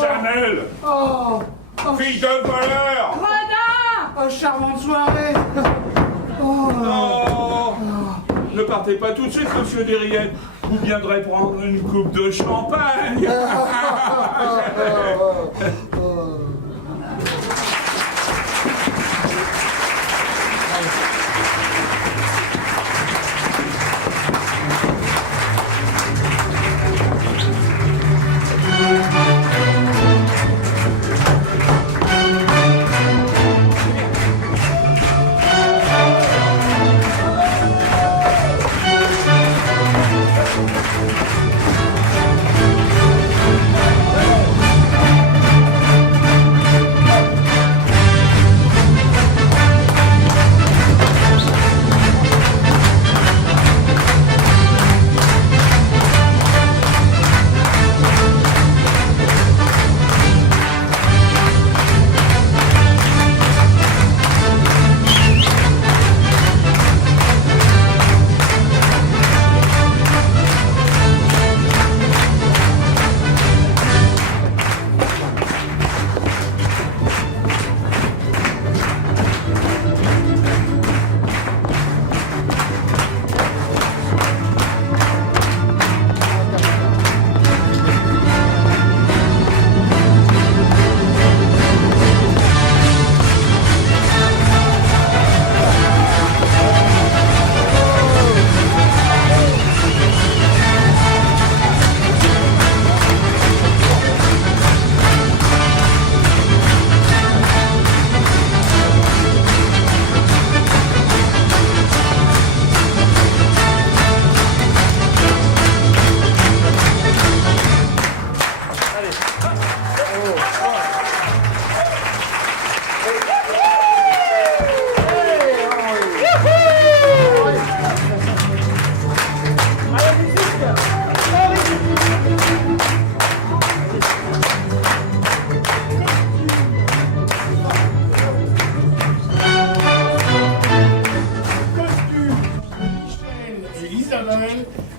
Chanel! Fille de voleur! Gredin! Charmante soirée. Oh. Ne partez pas tout de suite, monsieur Derriette. Vous viendrez prendre une coupe de champagne.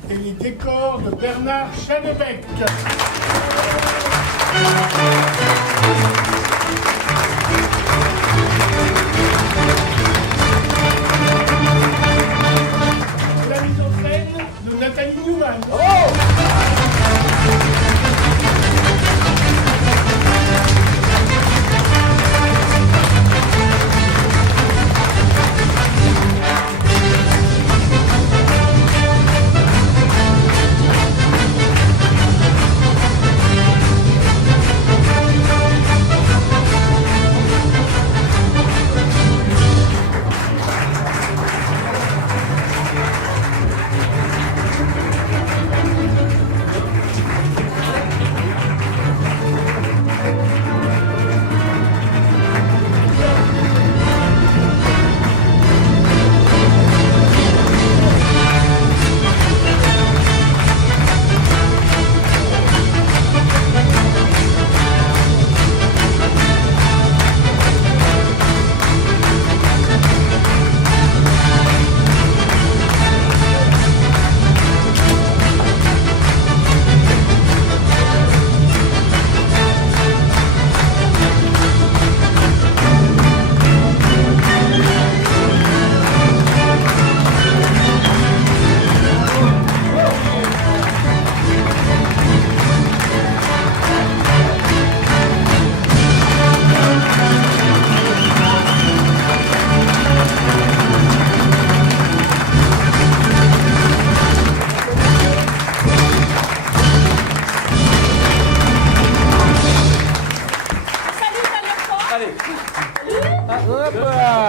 Et les décors de Bernard Chanebecq. La mise en scène de Nathalie Newman.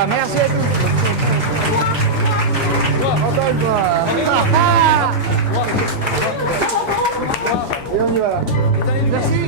Merci à tous. Encore une fois. Et on y va. Merci.